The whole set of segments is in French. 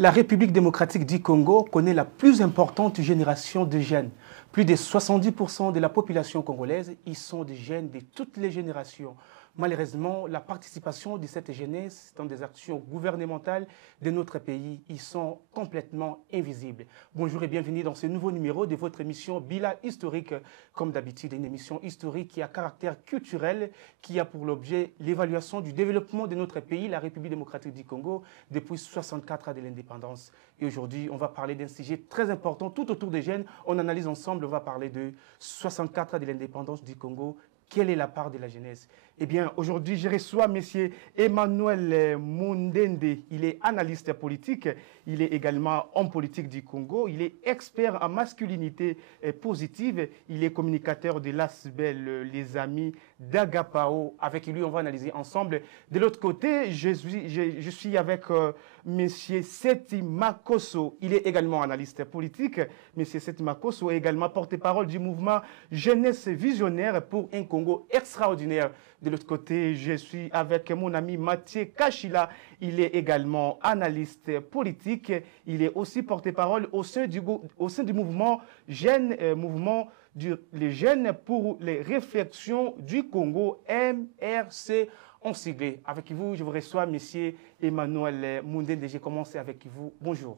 La République démocratique du Congo connaît la plus importante génération de jeunes. Plus de 70% de la population congolaise y sont des jeunes de toutes les générations. Malheureusement, la participation de cette jeunesse dans des actions gouvernementales de notre pays y sont complètement invisibles. Bonjour et bienvenue dans ce nouveau numéro de votre émission Bila Historique. Comme d'habitude, une émission historique qui a caractère culturel, qui a pour l'objet l'évaluation du développement de notre pays, la République démocratique du Congo, depuis 64 ans de l'indépendance. Et aujourd'hui, on va parler d'un sujet très important tout autour des jeunes. On analyse ensemble, on va parler de 64 ans de l'indépendance du Congo. Quelle est la part de la jeunesse? Eh bien, aujourd'hui, je reçois M. Emmanuel Mundende. Il est analyste politique, il est également homme politique du Congo, il est expert en masculinité positive, il est communicateur de l'ASBEL, les amis d'Agapao. Avec lui, on va analyser ensemble. De l'autre côté, je suis avec M. Seti Makosso. Il est également analyste politique. M. Seti Makosso est également porte-parole du mouvement Jeunesse Visionnaire pour un Congo extraordinaire. De l'autre côté, je suis avec mon ami Mathieu Kachila. Il est également analyste politique. Il est aussi porte-parole au sein du mouvement Jeunes, les Jeunes pour les réflexions du Congo, MRC en siglé. Avec vous, je vous reçois, monsieur Emmanuel Mundende. J'ai commencé avec vous. Bonjour.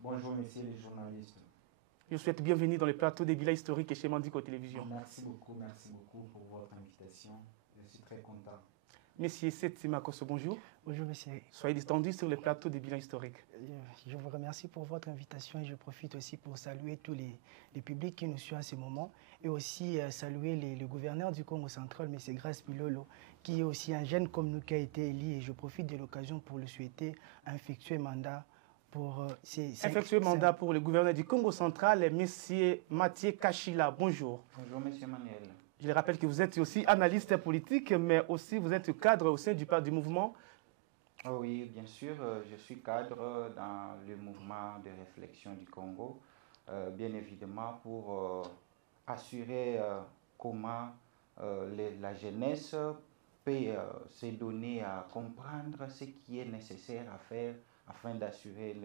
Bonjour, messieurs les journalistes. Je vous souhaite bienvenue dans le plateau des Bila historiques chez Mandiko Télévision. Merci beaucoup pour votre invitation. Je suis très content. Monsieur Seti Makosso, bonjour. Bonjour, monsieur. Soyez détendu sur le plateau des bilans historiques. Je vous remercie pour votre invitation et je profite aussi pour saluer tous les publics qui nous suivent à ce moment et aussi saluer le gouverneur du Congo central, M. Grace Pilolo, qui est aussi un jeune comme nous qui a été élu et je profite de l'occasion pour lui souhaiter un infectueux mandat pour mandat pour le gouverneur du Congo central, M. Mathieu Kachila. Bonjour. Bonjour, M. Manuel. Je le rappelle que vous êtes aussi analyste politique, mais aussi vous êtes cadre au sein du mouvement. Oh oui, bien sûr, je suis cadre dans le mouvement de réflexion du Congo, bien évidemment pour assurer comment la jeunesse peut se donner à comprendre ce qui est nécessaire à faire afin d'assurer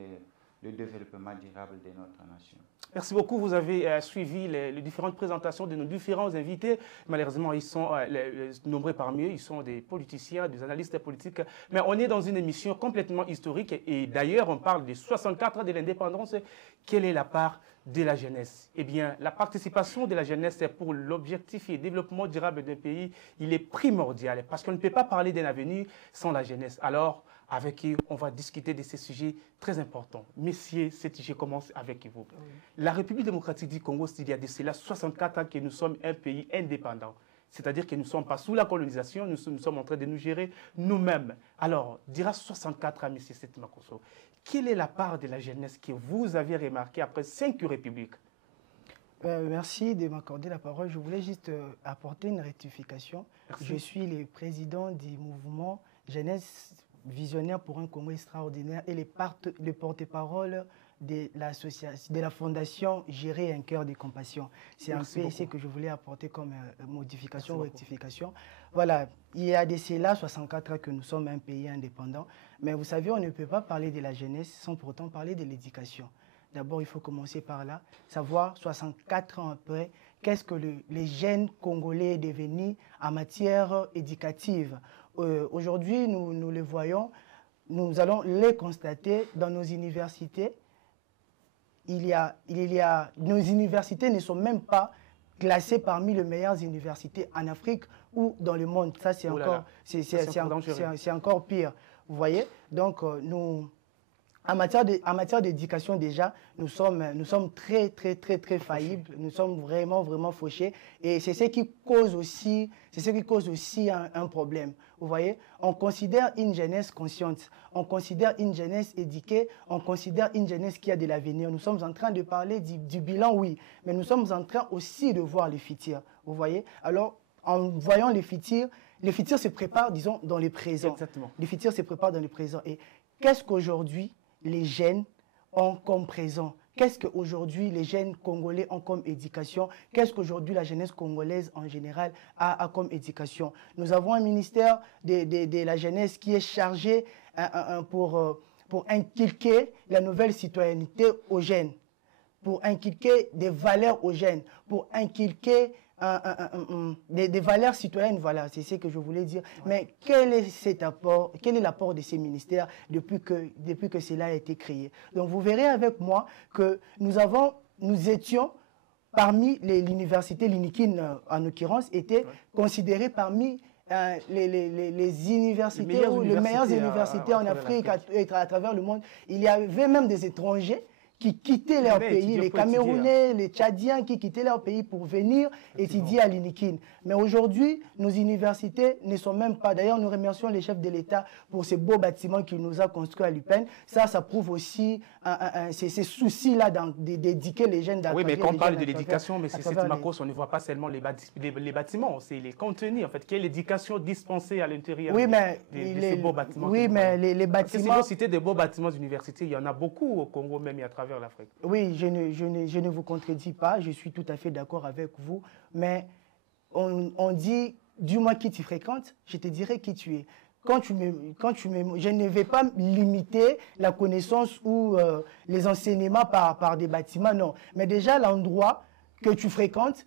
le développement durable de notre nation. Merci beaucoup. Vous avez suivi les différentes présentations de nos différents invités. Malheureusement, ils sont nombreux parmi eux. Ils sont des politiciens, des analystes politiques. Mais on est dans une émission complètement historique. Et d'ailleurs, on parle des 64 ans de l'indépendance. Quelle est la part de la jeunesse? Eh bien, la participation de la jeunesse pour l'objectif et le développement durable d'un pays, il est primordial. Parce qu'on ne peut pas parler d'un avenir sans la jeunesse. Alors, avec eux, on va discuter de ces sujets très importants. Messieurs, je commence avec vous. Oui. La République démocratique du Congo, il y a de cela 64 ans que nous sommes un pays indépendant. C'est-à-dire que nous ne sommes pas sous la colonisation, nous sommes en train de nous gérer nous-mêmes. Alors, dira 64 ans, M. Seti Makosso, quelle est la part de la jeunesse que vous avez remarquée après 5 républiques? Merci de m'accorder la parole. Je voulais juste apporter une rectification. Merci. Je suis le président du mouvement Jeunesse Visionnaire pour un Congo extraordinaire et le porte-parole de la fondation Gérer un cœur de compassion. C'est un peu ce que je voulais apporter comme modification ou rectification. Voilà, il y a de cela 64 ans que nous sommes un pays indépendant. Mais vous savez, on ne peut pas parler de la jeunesse sans pourtant parler de l'éducation. D'abord, il faut commencer par là, savoir 64 ans après, qu'est-ce que les jeunes Congolais est devenu en matière éducative. Aujourd'hui, nous le voyons, nous allons les constater dans nos universités. Nos universités ne sont même pas classées parmi les meilleures universités en Afrique ou dans le monde. Ça, c'est encore pire. Vous voyez? Donc, en matière d'éducation, déjà, nous sommes très faillibles. Nous sommes vraiment fauchés. Et c'est ce qui cause aussi un problème. Vous voyez, on considère une jeunesse consciente, on considère une jeunesse éduquée, on considère une jeunesse qui a de l'avenir. Nous sommes en train de parler du bilan, oui, mais nous sommes en train aussi de voir le futur. Vous voyez, alors, en voyant le futur se prépare, disons, dans le présent. Exactement. Le futur se prépare dans le présent. Et qu'est-ce qu'aujourd'hui les jeunes ont comme présent? Qu'est-ce qu'aujourd'hui les jeunes Congolais ont comme éducation? Qu'est-ce qu'aujourd'hui la jeunesse congolaise en général a comme éducation? Nous avons un ministère de la jeunesse qui est chargé pour pour inculquer la nouvelle citoyenneté aux jeunes, pour inculquer des valeurs aux jeunes, pour inculquer des valeurs citoyennes, voilà, c'est ce que je voulais dire. Mais quel est cet apport, quel est l'apport de ces ministères depuis que cela a été créé? Donc vous verrez avec moi que nous étions parmi l'université, l'UNIKIN en l'occurrence, était considérée parmi les universités, ou les meilleures universités en Afrique et à travers le monde. Il y avait même des étrangers qui quittaient leur pays, les Camerounais, les Tchadiens qui quittaient leur pays pour venir étudier à l'UNIKIN. Mais aujourd'hui, nos universités ne sont même pas... D'ailleurs, nous remercions les chefs de l'État pour ces beaux bâtiments qu'il nous a construits à l'UPEN. Ça prouve aussi ces soucis-là d'éduquer les jeunes. Oui, mais quand on parle de l'éducation, mais c'est Makos, on ne voit pas seulement les bâtiments, c'est les contenus, en fait. Quelle éducation dispensée à l'intérieur de ces beaux bâtiments? Oui, mais les bâtiments... Si vous citez des beaux bâtiments d'université, il y en a beaucoup au Congo, même et à travers l'Afrique. Oui, je ne vous contredis pas, je suis tout à fait d'accord avec vous, mais on dit, du moins qui tu fréquentes, je te dirai qui tu es. Je ne vais pas limiter la connaissance ou les enseignements par des bâtiments, non. Mais déjà, l'endroit que tu fréquentes,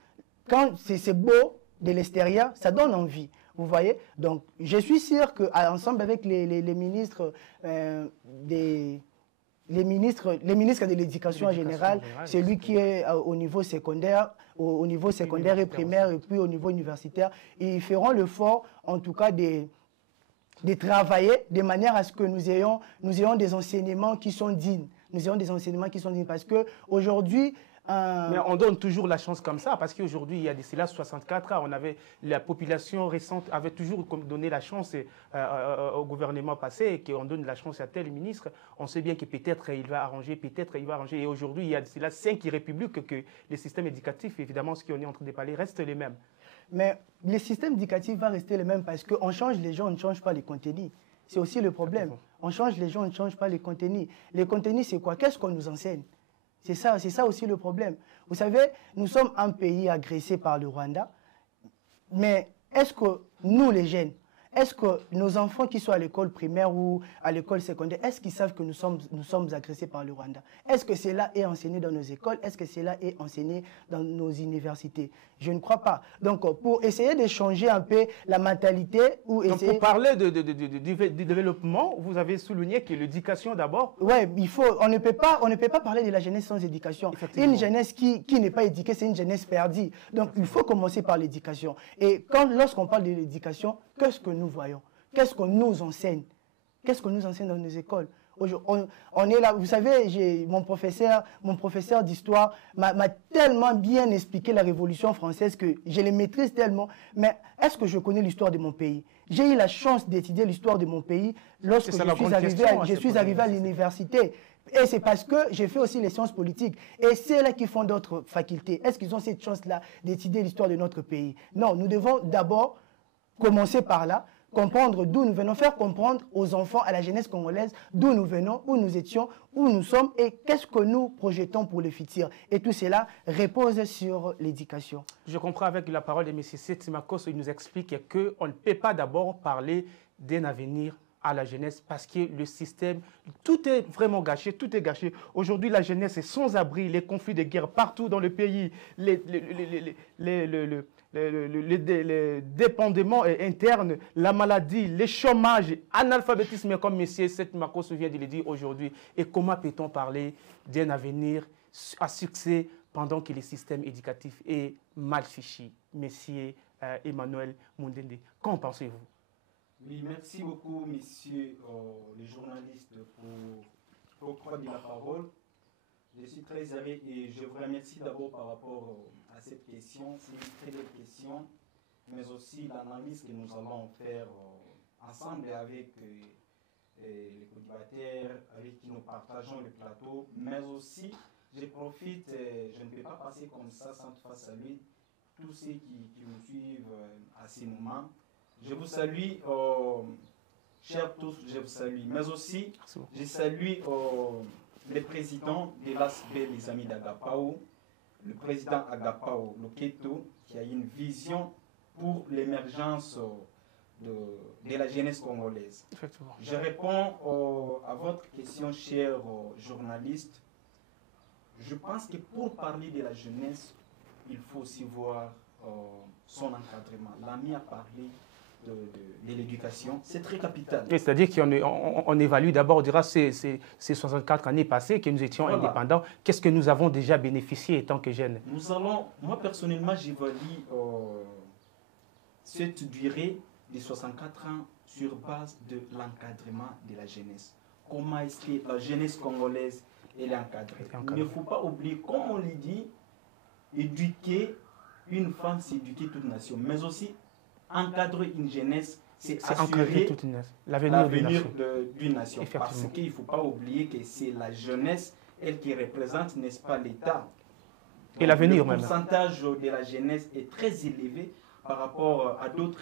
quand c'est beau de l'extérieur, ça donne envie. Vous voyez? Donc, je suis sûr qu'ensemble avec les ministres les ministres de l'éducation en général, c'est lui qui est au niveau secondaire, et primaire, et puis au niveau universitaire, ils feront l'effort, en tout cas, de travailler de manière à ce que nous ayons des enseignements qui sont dignes. Nous ayons des enseignements qui sont dignes parce qu'aujourd'hui, mais on donne toujours la chance comme ça, parce qu'aujourd'hui, il y a d'ici là 64 ans, la population récente avait toujours donné la chance au gouvernement passé, qu'on donne la chance à tel ministre. On sait bien que peut-être il va arranger, Et aujourd'hui, il y a d'ici là 5 républiques que les systèmes éducatifs, évidemment, ce qu'on est en train de parler, restent les mêmes. Mais les systèmes éducatifs vont rester les mêmes parce qu'on change les gens, on ne change pas les contenus. C'est aussi le problème. On change les gens, on ne change pas les contenus. Les contenus, c'est quoi? Qu'est-ce qu'on nous enseigne? C'est ça aussi le problème. Vous savez, nous sommes un pays agressé par le Rwanda, mais est-ce que nous, les jeunes, est-ce que nos enfants qui sont à l'école primaire ou à l'école secondaire, est-ce qu'ils savent que nous sommes agressés par le Rwanda? Est-ce que cela est enseigné dans nos écoles? Est-ce que cela est enseigné dans nos universités? Je ne crois pas. Donc, pour essayer de changer un peu la mentalité ou essayer... Donc, pour parler du développement, vous avez souligné que l'éducation d'abord... Oui, on ne peut pas parler de la jeunesse sans éducation. Une jeunesse qui n'est pas éduquée, c'est une jeunesse perdue. Donc, il faut commencer par l'éducation. Et lorsqu'on parle de l'éducation, qu'est-ce que nous voyons? Qu'est-ce qu'on nous enseigne? Qu'est-ce qu'on nous enseigne dans nos écoles? On est là, vous savez, mon professeur d'histoire m'a tellement bien expliqué la Révolution française que je les maîtrise tellement. Mais est-ce que je connais l'histoire de mon pays? J'ai eu la chance d'étudier l'histoire de mon pays lorsque je suis arrivé à l'université. Et c'est parce que j'ai fait aussi les sciences politiques. Et c'est là qui font d'autres facultés. Est-ce qu'ils ont cette chance-là d'étudier l'histoire de notre pays? Non, nous devons d'abord commencer par là, comprendre d'où nous venons, faire comprendre aux enfants, à la jeunesse congolaise, d'où nous venons, où nous étions, où nous sommes et qu'est-ce que nous projetons pour le futur. Et tout cela repose sur l'éducation. Je comprends avec la parole de M. Makos, il nous explique qu'on ne peut pas d'abord parler d'un avenir à la jeunesse parce que le système, tout est vraiment gâché, tout est gâché. Aujourd'hui, la jeunesse est sans abri, les conflits de guerre partout dans le pays, le dépendement interne, la maladie, le chômage, analphabétisme, comme M. Makos vient de le dire aujourd'hui. Et comment peut-on parler d'un avenir à succès pendant que le système éducatif est mal fichu? M. Emmanuel Mundende, qu'en pensez-vous? Oui, merci beaucoup, messieurs les journalistes, pour prendre la parole. Je suis très heureux et je vous remercie d'abord par rapport à cette question. C'est une très belle question, mais aussi l'analyse que nous allons faire ensemble avec les cultivateurs avec qui nous partageons le plateau. Mais aussi, je profite, je ne peux pas passer comme ça sans face à lui, tous ceux qui nous suivent à ces moments. Je vous salue, chers tous, je vous salue. Mais aussi, je salue le président de l'ASB, les amis d'Agapao, le président Agapao Loketo, qui a une vision pour l'émergence de la jeunesse congolaise. Effectivement. Je réponds à votre question, cher journaliste. Je pense que pour parler de la jeunesse, il faut aussi voir son encadrement. L'ami a parlé de l'éducation, c'est très capital. C'est-à-dire qu'on évalue d'abord, on dira, ces 64 années passées que nous étions indépendants, qu'est-ce que nous avons déjà bénéficié étant que jeunes? Moi personnellement, j'évalue cette durée de 64 ans sur base de l'encadrement de la jeunesse. Comment est-ce que la jeunesse congolaise est encadrée? Il ne faut pas oublier, comme on l'a dit, éduquer une femme, c'est éduquer toute nation, mais aussi encadrer une jeunesse, c'est assurer l'avenir d'une nation. Parce qu'il ne faut pas oublier que c'est la jeunesse, elle qui représente, n'est-ce pas, l'État. Et l'avenir même. Le pourcentage de la jeunesse est très élevé par rapport à d'autres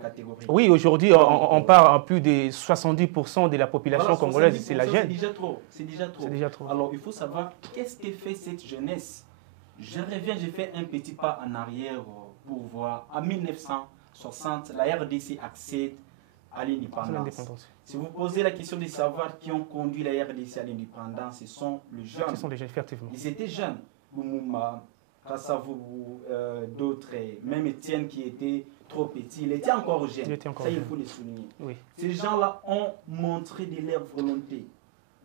catégories. Oui, aujourd'hui, on parle à plus de 70% de la population congolaise, c'est la jeune. C'est déjà trop. Alors, il faut savoir qu'est-ce que fait cette jeunesse. Je reviens, j'ai fait un petit pas en arrière pour voir. En 1960, la RDC accède à l'indépendance. Si vous posez la question de savoir qui ont conduit la RDC à l'indépendance, ce sont les jeunes. Ce sont les jeunes, effectivement. Ils étaient jeunes. Lumumba, Kassavou, d'autres, même Étienne qui était trop petit, il était encore jeune. Ça, il faut le souligner. Oui. Ces gens-là ont montré de leur volonté.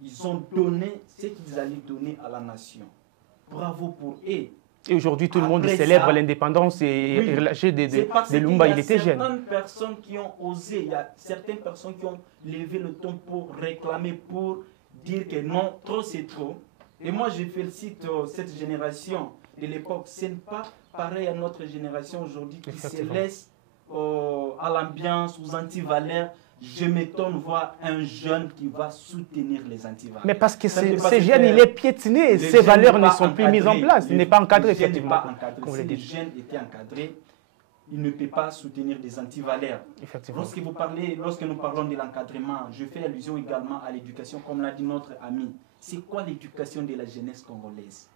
Ils ont donné ce qu'ils allaient donner à la nation. Bravo pour eux. Et aujourd'hui, tout le monde célèbre l'indépendance et relâché de Lumumba. Il était jeune. Il y a certaines personnes qui ont osé, il y a certaines personnes qui ont levé le ton pour réclamer, pour dire que non, trop c'est trop. Et moi, je félicite cette génération de l'époque. Ce n'est pas pareil à notre génération aujourd'hui qui se laisse à l'ambiance, aux antivaleurs. Je m'étonne voir un jeune qui va soutenir les antivaleurs. Mais parce que ces jeunes, il est piétiné, ces valeurs ne sont plus mises en place. Il n'est pas encadré, effectivement. Si les jeunes étaient encadrés, il ne peut pas soutenir des antivaleurs. Lorsque nous parlons de l'encadrement, je fais allusion également à l'éducation, comme l'a dit notre ami. C'est quoi l'éducation de la jeunesse congolaise?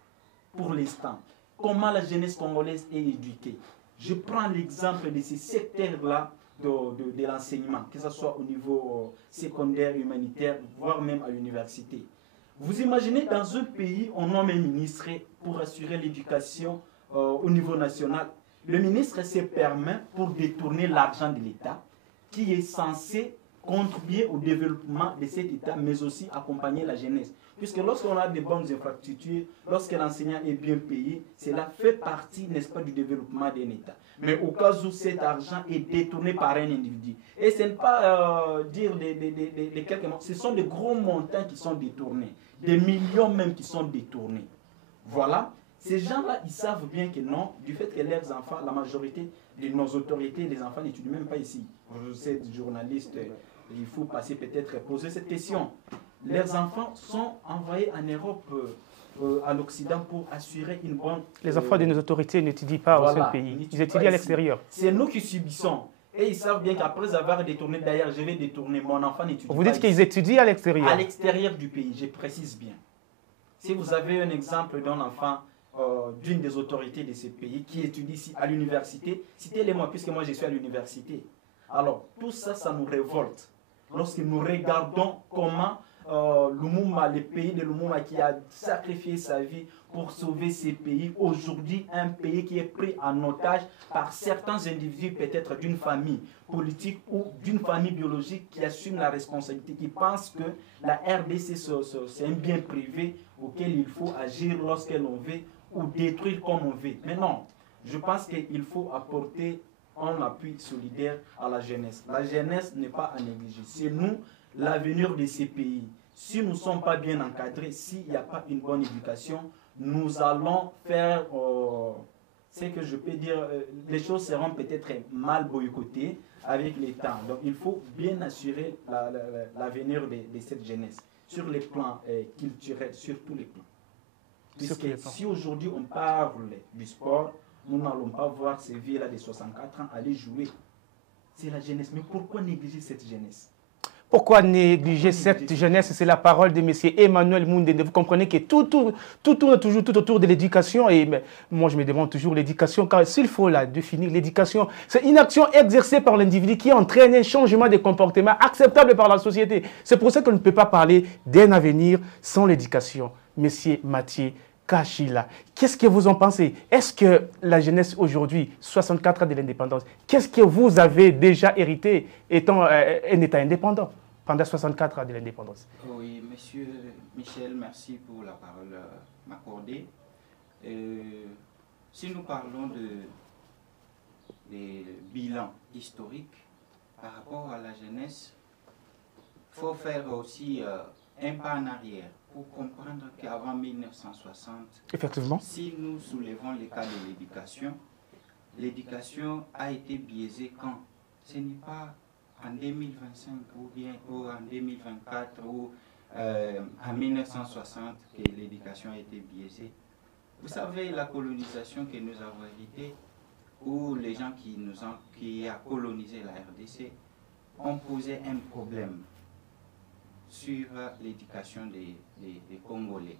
Pour l'instant, comment la jeunesse congolaise est éduquée? Je prends l'exemple de ces secteurs-là de l'enseignement, que ce soit au niveau secondaire, humanitaire, voire même à l'université. Vous imaginez, dans un pays, on nomme un ministre pour assurer l'éducation au niveau national. Le ministre se permet pour détourner l'argent de l'État qui est censé contribuer au développement de cet État, mais aussi accompagner la jeunesse. Puisque lorsqu'on a des bonnes infrastructures, lorsque l'enseignant est bien payé, cela fait partie, n'est-ce pas, du développement d'un État. Mais au cas où cet argent est détourné par un individu, et ce n'est pas dire de quelques montants, ce sont des gros montants qui sont détournés, des millions même qui sont détournés. Voilà, ces gens-là, ils savent bien que non, du fait que leurs enfants, la majorité de nos autorités, les enfants n'étudient même pas ici. Vous êtes journaliste, il faut passer peut-être poser cette question. Leurs enfants sont envoyés en Europe, à l'Occident, pour assurer une bonne... Les enfants de nos autorités n'étudient pas au sein du pays. Ils étudient à l'extérieur. C'est nous qui subissons. Et ils savent bien qu'après avoir détourné, d'ailleurs, je vais détourner, mon enfant n'étudie pas. Vous dites qu'ils étudient à l'extérieur? À l'extérieur du pays, je précise bien. Si vous avez un exemple d'un enfant d'une des autorités de ce pays qui étudie ici à l'université, citez-les-moi, puisque moi je suis à l'université. Alors, tout ça, ça nous révolte. Lorsque nous regardons comment Lumumba, le pays de Lumumba qui a sacrifié sa vie pour sauver ces pays, aujourd'hui un pays qui est pris en otage par certains individus, peut-être d'une famille politique ou d'une famille biologique qui assume la responsabilité, qui pense que la RDC c'est un bien privé auquel il faut agir lorsque l'on veut ou détruire comme on veut. Mais non, je pense qu'il faut apporter un appui solidaire à la jeunesse. La jeunesse n'est pas à négliger. C'est nous l'avenir de ces pays. Si nous ne sommes pas bien encadrés, s'il n'y a pas une bonne éducation, nous allons faire, ce que je peux dire, les choses seront peut-être mal boycottées avec les temps. Donc il faut bien assurer l'avenir de cette jeunesse, sur les plans culturels, sur tous les plans. Puisque si aujourd'hui on parle du sport, nous n'allons pas voir ces vieux-là de 64 ans aller jouer. C'est la jeunesse. Mais pourquoi négliger cette jeunesse? Pourquoi négliger cette jeunesse? C'est la parole de M. Emmanuel Moundende. Vous comprenez que tout tourne toujours tout autour de l'éducation. Et moi, je me demande toujours l'éducation, car s'il faut la définir, l'éducation, c'est une action exercée par l'individu qui entraîne un changement de comportement acceptable par la société. C'est pour ça qu'on ne peut pas parler d'un avenir sans l'éducation. Monsieur Mathieu Kachila, qu'est-ce que vous en pensez? Est-ce que la jeunesse aujourd'hui, 64 ans de l'indépendance, qu'est-ce que vous avez déjà hérité étant un État indépendant pendant 64 ans de l'indépendance? Oui, monsieur Michel, merci pour la parole m'accorder. Si nous parlons des bilans historiques par rapport à la jeunesse, il faut faire aussi un pas en arrière pour comprendre qu'avant 1960, effectivement, si nous soulevons le cas de l'éducation a été biaisée quand? Ce n'est pas en 2025 ou bien en 2024 ou en 1960 que l'éducation a été biaisée. Vous savez, la colonisation que nous avons héritée, ou les gens qui ont colonisé la RDC, ont posé un problème sur l'éducation des Congolais.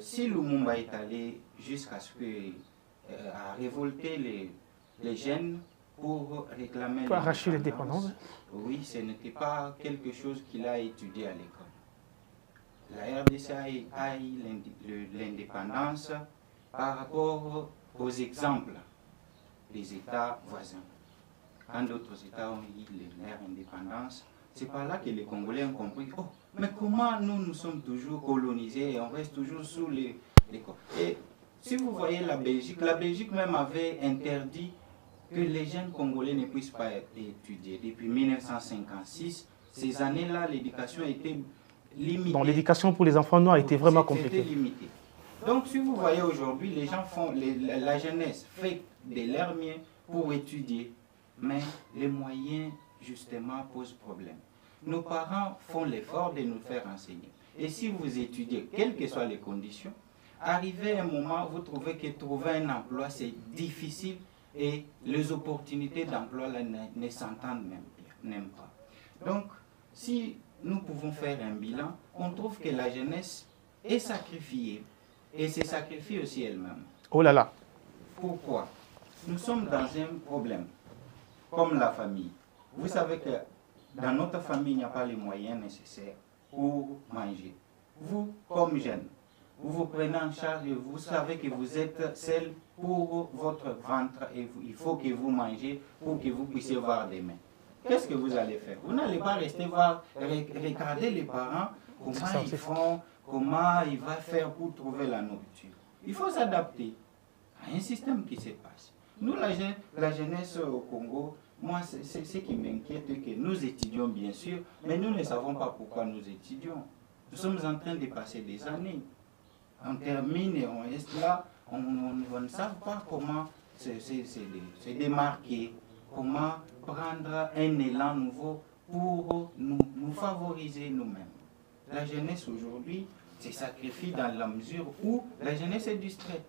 Si Lumumba est allé jusqu'à ce que à révolter les jeunes pour réclamer pour arracher l'indépendance, oui, ce n'était pas quelque chose qu'il a étudié à l'école. La RDC a eu l'indépendance par rapport aux exemples des États voisins. Quand d'autres États ont eu leur indépendance, c'est par là que les Congolais ont compris, oh, mais comment nous sommes toujours colonisés et on reste toujours sous les... Et si vous voyez la Belgique même avait interdit que les jeunes Congolais ne puissent pas étudier. Depuis 1956, ces années-là, l'éducation était limitée. Donc l'éducation pour les enfants noirs était vraiment compliquée. Limitée. Donc si vous voyez aujourd'hui, les gens font, la jeunesse fait de leur mieux pour étudier, mais les moyens justement posent problème. Nos parents font l'effort de nous faire enseigner. Et si vous étudiez, quelles que soient les conditions, arrivé à un moment, vous trouvez que trouver un emploi, c'est difficile et les opportunités d'emploi ne s'entendent même pas. Donc, si nous pouvons faire un bilan, on trouve que la jeunesse est sacrifiée et se sacrifie aussi elle-même. Oh là là. Pourquoi? Nous sommes dans un problème, comme la famille. Vous savez que dans notre famille, il n'y a pas les moyens nécessaires pour manger. Vous, comme jeune, vous vous prenez en charge et vous savez que vous êtes seul pour votre ventre et il faut que vous mangez pour que vous puissiez voir demain. Qu'est-ce que vous allez faire? Vous n'allez pas rester voir, regarder les parents, comment ils font, comment ils vont faire pour trouver la nourriture. Il faut s'adapter à un système qui se passe. Nous, la jeunesse au Congo, moi, c'est ce qui m'inquiète, que nous étudions bien sûr, mais nous ne savons pas pourquoi nous étudions. Nous sommes en train de passer des années. On termine et on reste là, on ne sait pas comment se démarquer, comment prendre un élan nouveau pour nous favoriser nous-mêmes. La jeunesse aujourd'hui se sacrifie dans la mesure où la jeunesse est distraite.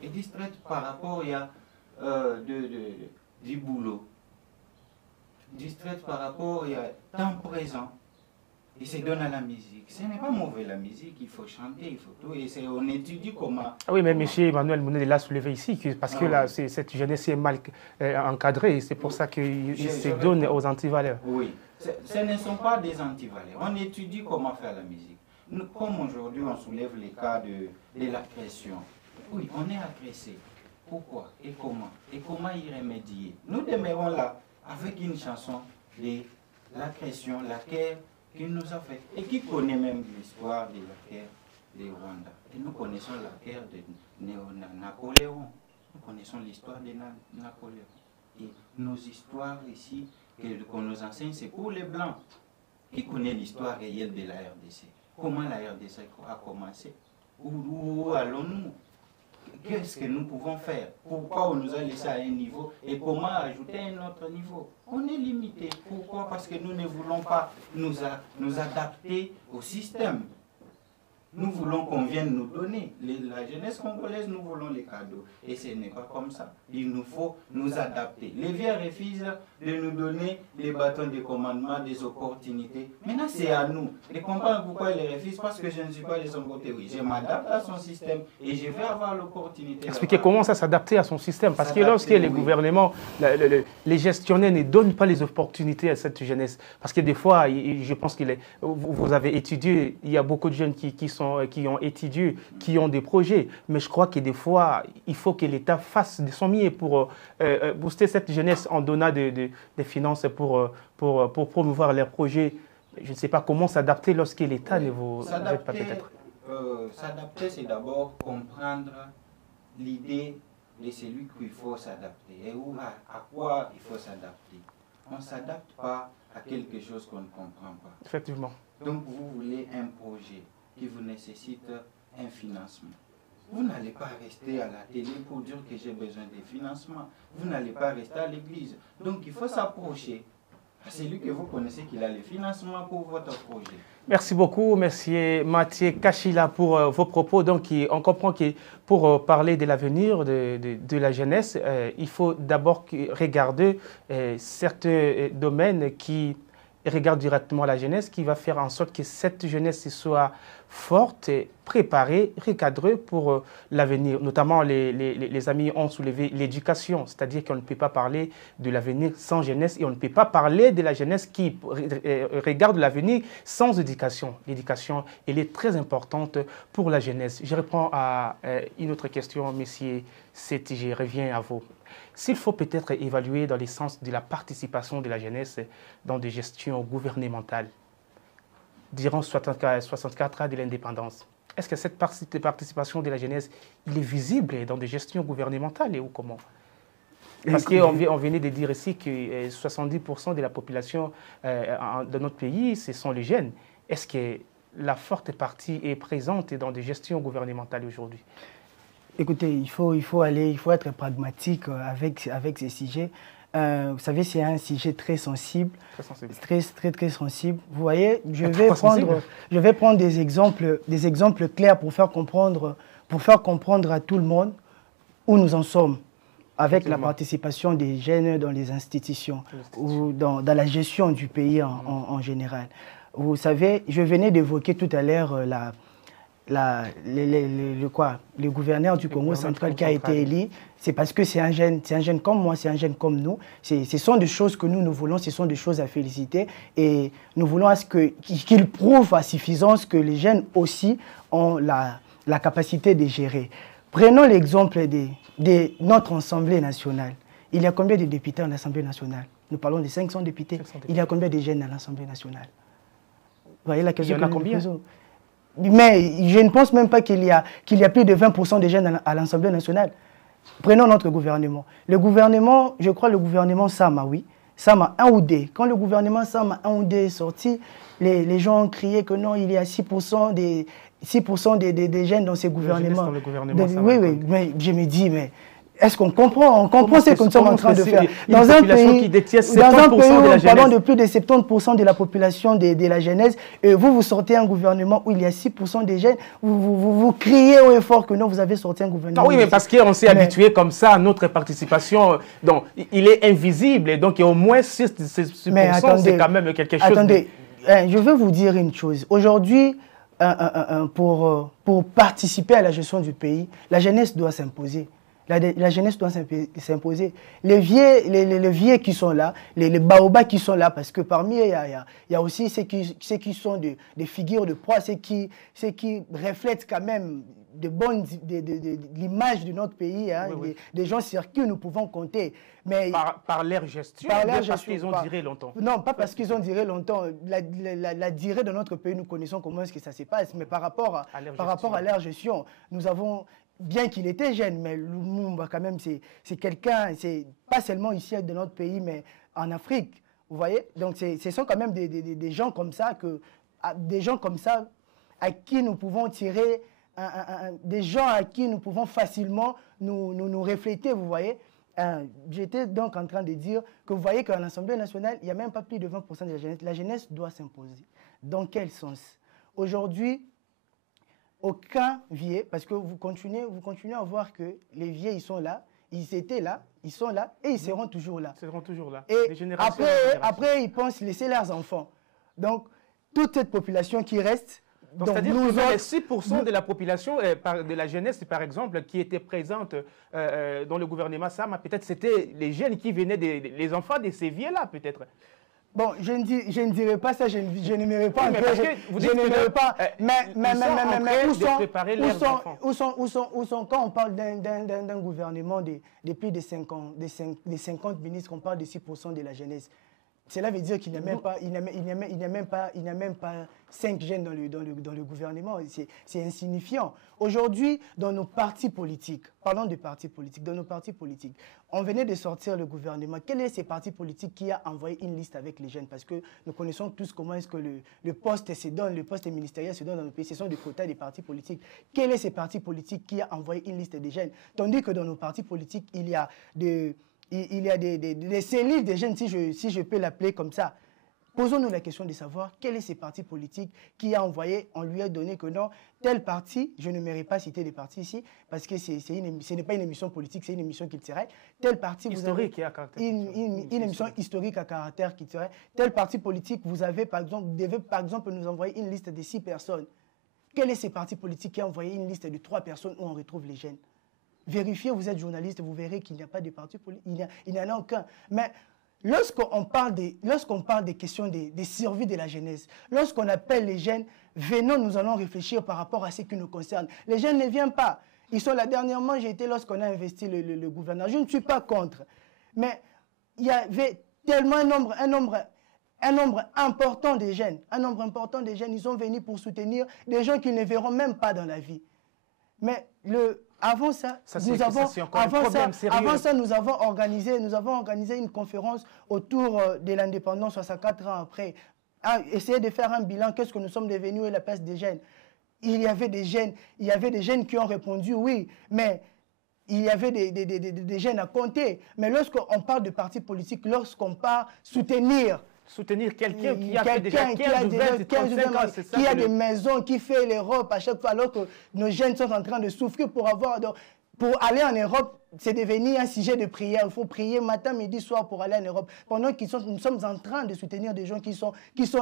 Et distraite par rapport du boulot, distraite par rapport à temps présent. Il se donne à la musique. Ce n'est pas mauvais la musique, il faut chanter, il faut tout. Et on étudie comment... Ah oui, mais M. Emmanuel Moundende l'a soulevé ici, parce que là, cette jeunesse est mal encadrée. C'est pour ça qu'il se donne aux antivaleurs. Oui, ce ne sont pas des antivaleurs. On étudie comment faire la musique. Nous, comme aujourd'hui, on soulève les cas de l'agression. Oui, on est agressé. Pourquoi et comment? Et comment y remédier? Nous demeurons là avec une chanson de l'agression, la guerre qu'il nous a fait et qui connaît même l'histoire de la guerre de Rwanda. Et nous connaissons la guerre de Napoléon. Nous connaissons l'histoire de Napoléon. Et nos histoires ici qu'on nous enseigne, c'est pour les Blancs. Qui connaît l'histoire réelle de la RDC? Comment la RDC a commencé? Où allons-nous? Qu'est-ce que nous pouvons faire? Pourquoi on nous a laissé à un niveau et comment ajouter un autre niveau? On est limité. Pourquoi? Parce que nous ne voulons pas nous adapter au système. Nous voulons qu'on vienne nous donner. La jeunesse congolaise, nous voulons les cadeaux. Et ce n'est pas comme ça. Il nous faut nous adapter. Les vieux refusent de nous donner les bâtons de commandement, des opportunités. Maintenant, c'est à nous de comprendre pourquoi ils les refusent, parce que je ne suis pas de son côté. Oui, je m'adapte à son système et je vais avoir l'opportunité. Expliquez comment ça s'adapter à son système. Parce que lorsque les gouvernements, les gestionnaires ne donnent pas les opportunités à cette jeunesse, parce que des fois, je pense que vous avez étudié, il y a beaucoup de jeunes qui ont étudié, qui ont des projets, mais je crois que des fois, il faut que l'État fasse de son mieux pour booster cette jeunesse en donnant des finances pour promouvoir leurs projets. Je ne sais pas comment s'adapter lorsque l'État ne vous aide pas peut-être. S'adapter, c'est d'abord comprendre l'idée de celui qu'il faut s'adapter et à quoi il faut s'adapter. On ne s'adapte pas à quelque chose qu'on ne comprend pas. Effectivement. Donc vous voulez un projet qui vous nécessite un financement. Vous n'allez pas rester à la télé pour dire que j'ai besoin de financement. Vous n'allez pas rester à l'église. Donc il faut s'approcher à celui que vous connaissez qu'il a le financement pour votre projet. Merci beaucoup, monsieur Mathieu Kachila, pour vos propos. Donc, on comprend que pour parler de l'avenir de la jeunesse, il faut d'abord regarder certains domaines qui regardent directement la jeunesse, qui va faire en sorte que cette jeunesse soit forte, préparée, recadrée pour l'avenir. Notamment, les amis ont soulevé l'éducation, c'est-à-dire qu'on ne peut pas parler de l'avenir sans jeunesse et on ne peut pas parler de la jeunesse qui regarde l'avenir sans éducation. L'éducation, elle est très importante pour la jeunesse. Je reprends à une autre question, monsieur Seti, je reviens à vous. S'il faut peut-être évaluer dans le sens de la participation de la jeunesse dans des gestions gouvernementales, durant 64 ans de l'indépendance, est-ce que cette participation de la jeunesse il est visible dans des gestions gouvernementales ou comment? Parce qu'on venait de dire ici que 70% de la population de notre pays, ce sont les jeunes. Est-ce que la forte partie est présente dans des gestions gouvernementales aujourd'hui? Écoutez, il faut être pragmatique avec ces sujets. Vous savez, c'est un sujet très sensible, très sensible. Vous voyez, je vais prendre des exemples clairs pour faire comprendre à tout le monde où nous en sommes avec la participation des jeunes dans les institutions ou dans la gestion du pays en général. Vous savez, je venais d'évoquer tout à l'heure le gouverneur du Congo central qui a été élu. C'est parce que c'est un jeune comme moi, c'est un jeune comme nous. Ce sont des choses que nous voulons, ce sont des choses à féliciter. Et nous voulons qu'il prouve à suffisance que les jeunes aussi ont la capacité de gérer. Prenons l'exemple de notre Assemblée nationale. Il y a combien de députés en Assemblée nationale? Nous parlons de 500 députés. Il y a combien de jeunes à l'Assemblée nationale? Vous voyez la question? Il y en a combien? Mais je ne pense même pas qu'il y a plus de 20% de jeunes à l'Assemblée nationale. Prenons notre gouvernement. Le gouvernement, je crois le gouvernement Sama, oui. Sama 1 ou 2. Quand le gouvernement Sama 1 ou 2 est sorti, les gens ont crié que non, il y a 6% des jeunes dans ces gouvernements. Oui, mais je me dis, mais est-ce qu'on comprend? On comprend ce que nous sommes en train de faire. Dans un pays où nous parlons de plus de 70% de la population de la jeunesse, et vous sortez un gouvernement où il y a 6% des jeunes, vous criez haut et fort que non, vous avez sorti un gouvernement. Non, oui, mais parce qu'on s'est habitué comme ça à notre participation. Donc, il est invisible. Et donc, au moins 6%, c'est quand même quelque chose. Attendez, je veux vous dire une chose. Aujourd'hui, pour participer à la gestion du pays, la jeunesse doit s'imposer. La jeunesse doit s'imposer. Les vieux qui sont là, les baobas qui sont là, parce que parmi eux, il y a aussi ceux qui sont des figures de proie, ceux qui reflètent quand même de l'image de notre pays, hein, des gens sur qui nous pouvons compter. Mais par leur gestion, parce qu'ils ont duré longtemps. Non, pas parce qu'ils ont duré longtemps. La durée de notre pays, nous connaissons comment est-ce que ça se passe, mais par rapport à leur gestion, nous avons... Bien qu'il était jeune, mais Lumumba, quand même, c'est quelqu'un, c'est pas seulement ici de notre pays, mais en Afrique, vous voyez. Donc, ce sont quand même des gens comme ça, à qui nous pouvons tirer, des gens à qui nous pouvons facilement nous refléter, vous voyez. J'étais donc en train de dire que vous voyez qu'à l'Assemblée nationale, il n'y a même pas plus de 20% de la jeunesse. La jeunesse doit s'imposer. Dans quel sens? Aujourd'hui, aucun vieil, parce que vous continuez à voir que les vieux, ils sont là, ils étaient là, ils sont là et ils seront toujours là. Ils seront toujours là. Et Des générations après, ils pensent laisser leurs enfants. Donc, toute cette population qui reste... Donc, c'est-à-dire que les 6% de la population, de la jeunesse, par exemple, qui était présente dans le gouvernement Sama, peut-être c'était les jeunes qui venaient, les enfants de ces vieux-là, peut-être. Bon, je ne dirais pas ça, je n'aimerais pas. Oui, je n'aimerais pas. Mais où sont, quand on parle d'un gouvernement de plus de 50 ministres, on parle de 6% de la jeunesse. Cela veut dire qu'il n'y a même pas, il n'y a même pas 5 jeunes dans le gouvernement. C'est insignifiant. Aujourd'hui, dans nos partis politiques, parlons de partis politiques, dans nos partis politiques, on venait de sortir le gouvernement. Quel est ces partis politiques qui a envoyé une liste avec les jeunes? Parce que nous connaissons tous comment est-ce que le poste se donne, le poste ministériel se donne dans nos pays. Ce sont des quotas des partis politiques. Quel est ces partis politiques qui a envoyé une liste des jeunes? Tandis que dans nos partis politiques, il y a des cellules des jeunes, si je peux l'appeler comme ça. Posons-nous la question de savoir quel est ces partis politiques qui a envoyé, on lui a donné que non, tel parti, je ne mérite pas citer des partis ici, parce que ce n'est pas une émission politique, c'est une émission culturelle. Tel parti, historique, à caractère une émission historique à caractère culturel. Tel parti politique, vous avez par exemple, devez par exemple nous envoyer une liste de 6 personnes. Quel est ces partis politiques qui a envoyé une liste de 3 personnes où on retrouve les jeunes? Vérifiez, vous êtes journaliste, vous verrez qu'il n'y a pas de parti politique, il n'y en a aucun. Mais lorsqu'on parle des questions de survie de la jeunesse, lorsqu'on appelle les jeunes, venons, nous allons réfléchir par rapport à ce qui nous concerne. Les jeunes ne viennent pas. Ils sont là. Dernièrement, j'ai été lorsqu'on a investi le gouvernement. Je ne suis pas contre. Mais il y avait tellement un nombre important de jeunes. Un nombre important de jeunes, ils sont venus pour soutenir des gens qu'ils ne verront même pas dans la vie. Mais avant ça, nous avons organisé une conférence autour de l'indépendance 64 ans après. Essayer de faire un bilan, qu'est-ce que nous sommes devenus et la place des jeunes. Il y avait des jeunes qui ont répondu oui, mais il y avait des jeunes à compter. Mais lorsqu'on parle de partis politiques, lorsqu'on parle soutenir quelqu'un qui a fait déjà 15 ou 20, 35 ans, c'est ça. Qui a des maisons, qui fait l'Europe à chaque fois, alors que nos jeunes sont en train de souffrir pour aller en Europe, c'est devenu un sujet de prière. Il faut prier matin, midi, soir pour aller en Europe. Pendant que nous sommes en train de soutenir des gens qui sont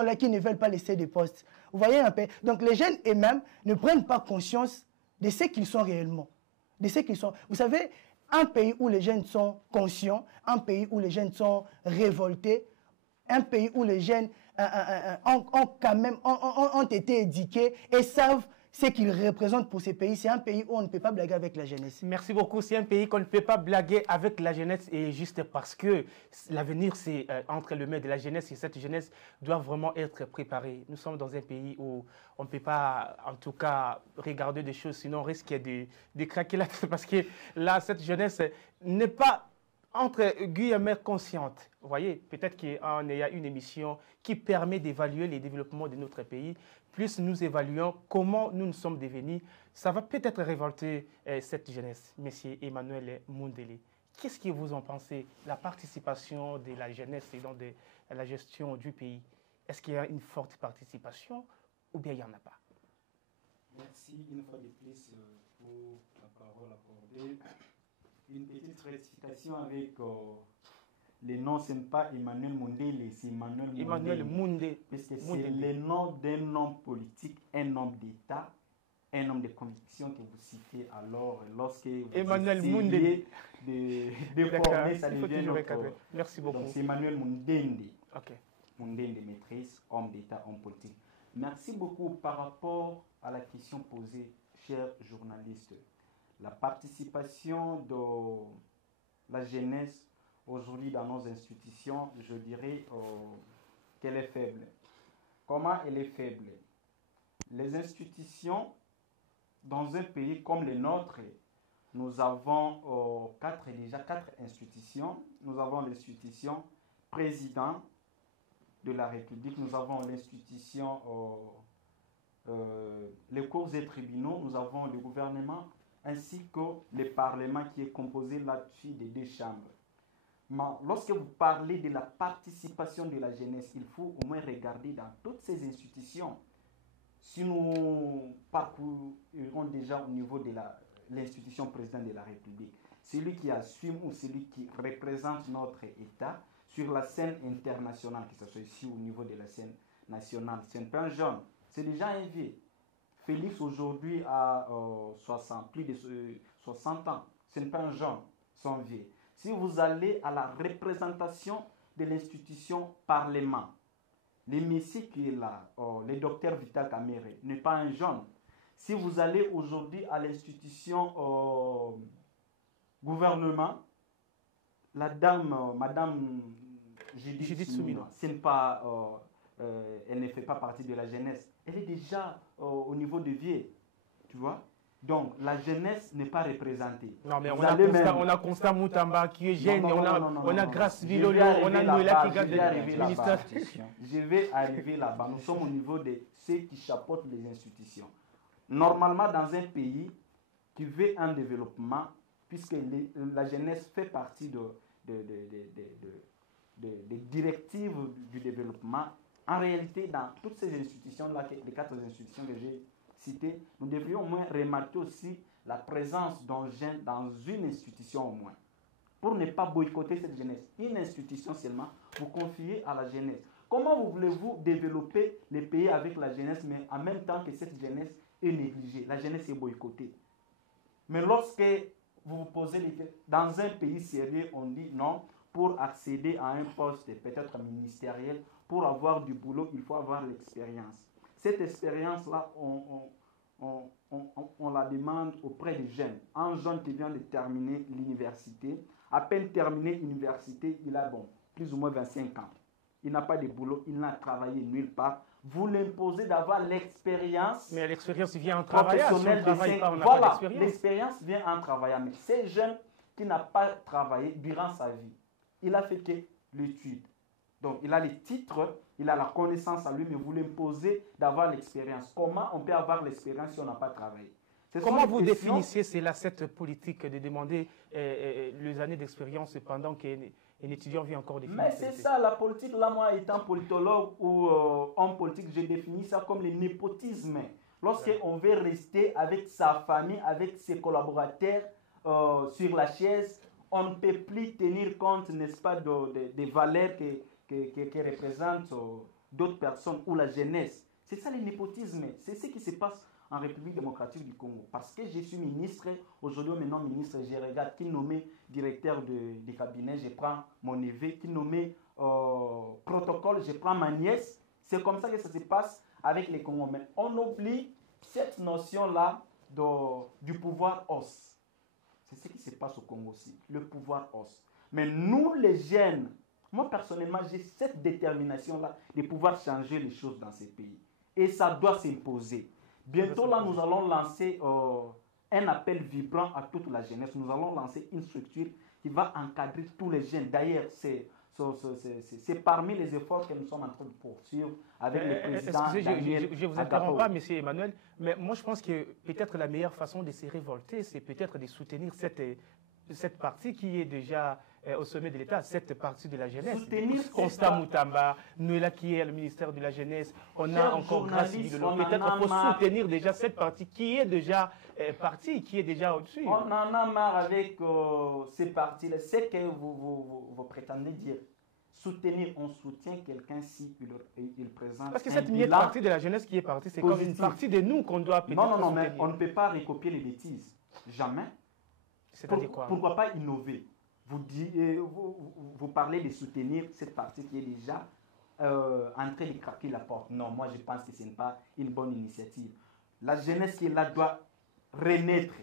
là, qui ne veulent pas laisser des postes. Vous voyez un peu? Donc les jeunes eux-mêmes ne prennent pas conscience de ce qu'ils sont réellement. De ce qu'ils sont. Vous savez, un pays où les jeunes sont conscients, un pays où les jeunes sont révoltés, un pays où les jeunes ont été éduqués et savent ce qu'ils représentent pour ces pays. C'est un pays où on ne peut pas blaguer avec la jeunesse. Merci beaucoup. C'est un pays qu'on ne peut pas blaguer avec la jeunesse, et juste parce que l'avenir, c'est entre les mains de la jeunesse, et cette jeunesse doit vraiment être préparée. Nous sommes dans un pays où on ne peut pas, en tout cas, regarder des choses, sinon on risque de craquer la tête, parce que là, cette jeunesse n'est pas entre guillemets consciente. Vous voyez, peut-être qu'il y a une émission qui permet d'évaluer les développements de notre pays. Plus nous évaluons comment nous sommes devenus, ça va peut-être révolter cette jeunesse. Monsieur Emmanuel Mundele, qu'est-ce que vous en pensez? La participation de la jeunesse dans la gestion du pays, est-ce qu'il y a une forte participation ou bien il n'y en a pas? Merci une fois de plus pour la parole accordée. Une petite rectification avec les noms, ce n'est pas Emmanuel Mundele, c'est Emmanuel Mundele. Parce que c'est le nom d'un homme politique, un homme d'État, un homme de conviction que vous citez alors lorsque vous Emmanuel Mundele de former, ça devient notre... Merci beaucoup. Donc c'est Emmanuel Mundele. Ok. Mundele, maîtrise, homme d'État, homme politique. Merci beaucoup par rapport à la question posée, chers journalistes. La participation de la jeunesse aujourd'hui dans nos institutions, je dirais qu'elle est faible. Comment elle est faible? Les institutions, dans un pays comme le nôtre, nous avons déjà quatre institutions. Nous avons l'institution président de la République, nous avons l'institution, les cours et tribunaux, nous avons le gouvernement, ainsi que le Parlement qui est composé là-dessus des 2 chambres. Mais lorsque vous parlez de la participation de la jeunesse, il faut au moins regarder dans toutes ces institutions si nous parcourons déjà au niveau de l'institution président de la République, celui qui assume ou celui qui représente notre État sur la scène internationale, que ce soit ici au niveau de la scène nationale, ce n'est pas un jeune, c'est déjà un vieux. Félix aujourd'hui a plus de 60 ans, ce n'est pas un jeune, c'est un vieux. Si vous allez à la représentation de l'institution Parlement, le messie qui est là, le docteur Vital Kamerhe, n'est pas un jeune. Si vous allez aujourd'hui à l'institution gouvernement, la dame, Madame Judith Soumina, elle ne fait pas partie de la jeunesse. Elle est déjà au niveau de vieux, tu vois. Donc, la jeunesse n'est pas représentée. Non, mais on a Constant Moutamba qui est jeune, on a Grace Vilolo, on a Noëlla qui gagne le ministère. Je vais arriver là-bas. Nous sommes au niveau de ceux qui chapeautent les institutions. Normalement, dans un pays qui veut un développement, puisque la jeunesse fait partie des directives du développement, en réalité, dans toutes ces institutions-là, les 4 institutions que j'ai citées, nous devrions au moins remarquer aussi la présence d'un jeune dans une institution au moins, pour ne pas boycotter cette jeunesse. Une institution seulement, vous confiez à la jeunesse. Comment voulez-vous développer les pays avec la jeunesse, mais en même temps que cette jeunesse est négligée, la jeunesse est boycottée? Mais lorsque vous vous posez dans un pays sérieux, on dit non, pour accéder à un poste peut-être ministériel, pour avoir du boulot, il faut avoir l'expérience. Cette expérience-là, on la demande auprès des jeunes. Un jeune qui vient de terminer l'université, à peine terminé l'université, il a plus ou moins 25 ans. Il n'a pas de boulot, il n'a travaillé nulle part. Vous l'imposez d'avoir l'expérience. Mais l'expérience vient en travaillant. Si on travaille pas, on n'a voilà, pas d'expérience. L'expérience vient en travaillant. Mais ces jeunes qui n'ont pas travaillé durant sa vie, il a fait que l'étude. Donc, il a les titres, il a la connaissance à lui, mais vous l'imposez d'avoir l'expérience. Comment on peut avoir l'expérience si on n'a pas travaillé? Comment vous définissez cette politique de demander les années d'expérience pendant qu'un étudiant vient encore définir? Mais c'est ça, la politique, là, moi, étant politologue ou homme politique, je définis ça comme le népotisme. Lorsqu'on veut rester avec sa famille, avec ses collaborateurs sur la chaise, on ne peut plus tenir compte, n'est-ce pas, des valeurs qui représentent d'autres personnes ou la jeunesse. C'est ça le népotisme. C'est ce qui se passe en République démocratique du Congo. Parce que je suis ministre, aujourd'hui maintenant ministre, je regarde qui nommé directeur du cabinet, je prends mon neveu, qui nommé protocole, je prends ma nièce. C'est comme ça que ça se passe avec les Congos. Mais on oublie cette notion-là du pouvoir os. C'est ce qui se passe au Congo aussi, le pouvoir os. Mais nous, les jeunes, moi personnellement, j'ai cette détermination-là de pouvoir changer les choses dans ces pays. Et ça doit s'imposer. Bientôt, là, nous allons lancer un appel vibrant à toute la jeunesse. Nous allons lancer une structure qui va encadrer tous les jeunes. D'ailleurs, c'est parmi les efforts que nous sommes en train de poursuivre avec le président Daniel. Je ne vous interromps pas, M. Emmanuel, mais moi je pense que peut-être la meilleure façon de se révolter, c'est peut-être de soutenir cette partie qui est déjà au sommet de l'État, cette partie de la jeunesse. Constant Moutamba, Noëlla qui est le ministère de la Jeunesse, on a encore Grace Vilolo. Peut-être qu'il faut soutenir déjà cette partie qui est déjà partie, qui est déjà au-dessus. On en a marre avec ces parties-là. C'est que vous prétendez dire. Soutenir, on soutient quelqu'un si il présente. Parce que cette miette partie de la jeunesse qui est partie, c'est comme une partie de nous qu'on doit peut-être soutenir. Non, mais on ne peut pas recopier les bêtises. Jamais. C'est-à-dire quoi? Pourquoi pas innover? Vous parlez de soutenir cette partie qui est déjà en train de craquer la porte. Non, moi je pense que ce n'est pas une bonne initiative. La jeunesse qui est là doit renaître,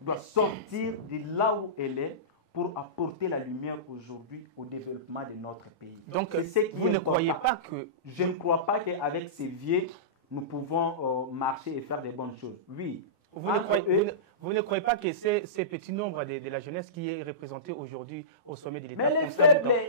doit sortir de là où elle est pour apporter la lumière aujourd'hui au développement de notre pays. Donc, vous ne croyez pas que... Je ne crois pas qu'avec ces vieux, nous pouvons marcher et faire des bonnes choses. Oui. Vous ne croyez pas que ces petits nombres de la jeunesse qui est représenté aujourd'hui au sommet de l'État,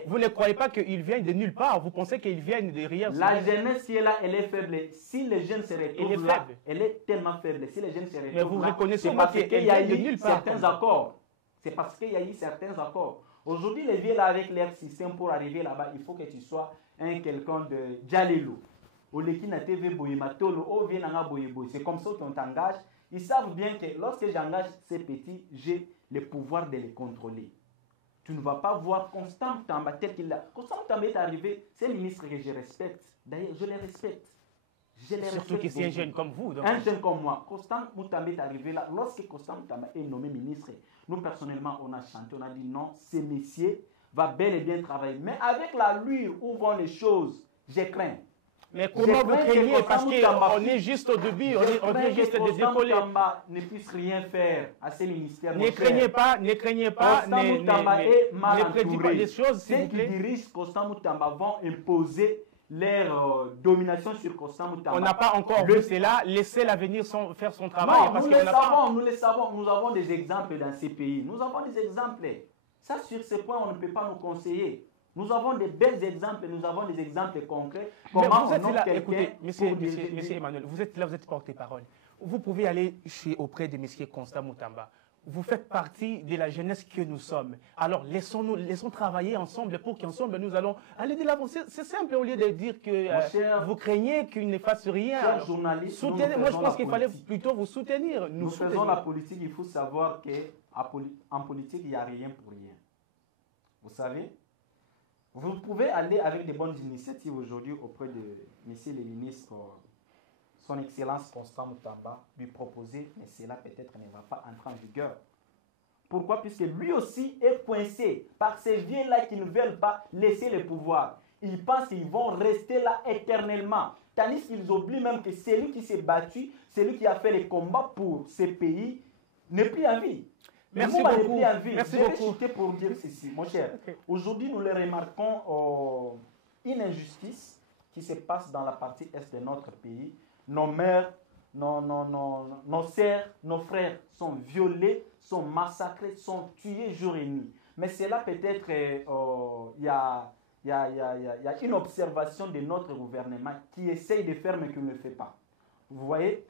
vous ne croyez pas qu'ils viennent de nulle part? Vous pensez qu'ils viennent de rien? La jeunesse qui est là, elle est faible. Si les jeunes se retrouvent là, elle est tellement faible. Si les jeunes se retrouvent mais vous reconnaissez parce qu'il y a eu certains accords. C'est parce qu'il y a eu certains accords. Aujourd'hui, les vieux là, avec leur système pour arriver là-bas, il faut que tu sois quelqu'un de Djalilou. Olekina TV Boyematolo, O Vienanga Boyebo. C'est comme ça qu'on t'engage. Ils savent bien que lorsque j'engage ces petits, j'ai le pouvoir de les contrôler. Tu ne vas pas voir Constant Moutamba tel qu'il a. Constant Moutamba est arrivé, c'est un ministre que je respecte. D'ailleurs, je les respecte. Surtout que c'est un jeune comme vous. Donc. Un jeune comme moi. Constant Moutamba est arrivé là. Lorsque Constant Moutamba est nommé ministre, nous personnellement, on a chanté, on a dit non, ce monsieur va bel et bien travailler. Mais avec la lui où vont les choses, je crains. Mais comment vous craignez? Parce qu'on est juste au début, on est juste des écoles. Ne puisse rien faire à ces ministères. Ne craignez pas, ne craignez pas, ne prédisez pas les choses. Ceux qui dirigent Constant Moutamba vont imposer leur domination sur Constant Moutamba. On n'a pas encore vu cela. Laissez l'avenir faire son travail. Non, parce nous le savons. Nous avons des exemples dans ces pays. Nous avons des exemples. Ça, sur ce point, on ne peut pas nous conseiller. Nous avons des bels exemples, nous avons des exemples concrets. Comment vous êtes là, écoutez, monsieur Emmanuel, vous êtes là, vous êtes porte-parole. Vous pouvez aller auprès de monsieur Constant Moutamba. Vous faites partie de la jeunesse que nous sommes. Alors, laissons travailler ensemble pour qu'ensemble nous allons aller de l'avant. C'est simple, au lieu de dire que vous craignez qu'il ne fasse rien. Chers journalistes, moi, je pense qu'il fallait plutôt vous soutenir. Nous faisons la politique, il faut savoir qu'en politique, il n'y a rien pour rien. Vous savez? Vous pouvez aller avec des bonnes initiatives aujourd'hui auprès de M. le ministre, son Excellence Constant Moutamba, lui proposer, mais cela peut-être ne va pas entrer en vigueur. Pourquoi? Puisque lui aussi est coincé par ces vieux-là qui ne veulent pas laisser le pouvoir. Ils pensent qu'ils vont rester là éternellement. Tandis qu'ils oublient même que celui qui s'est battu, celui qui a fait les combats pour ces pays, n'est plus en vie. Merci beaucoup. Je vais citer pour dire ceci, mon cher. Okay. Aujourd'hui, nous le remarquons une injustice qui se passe dans la partie est de notre pays. Nos mères, nos sœurs, nos frères sont violés, sont massacrés, sont tués jour et nuit. Mais cela peut-être, il y a une observation de notre gouvernement qui essaye de faire mais qui ne le fait pas. Vous voyez,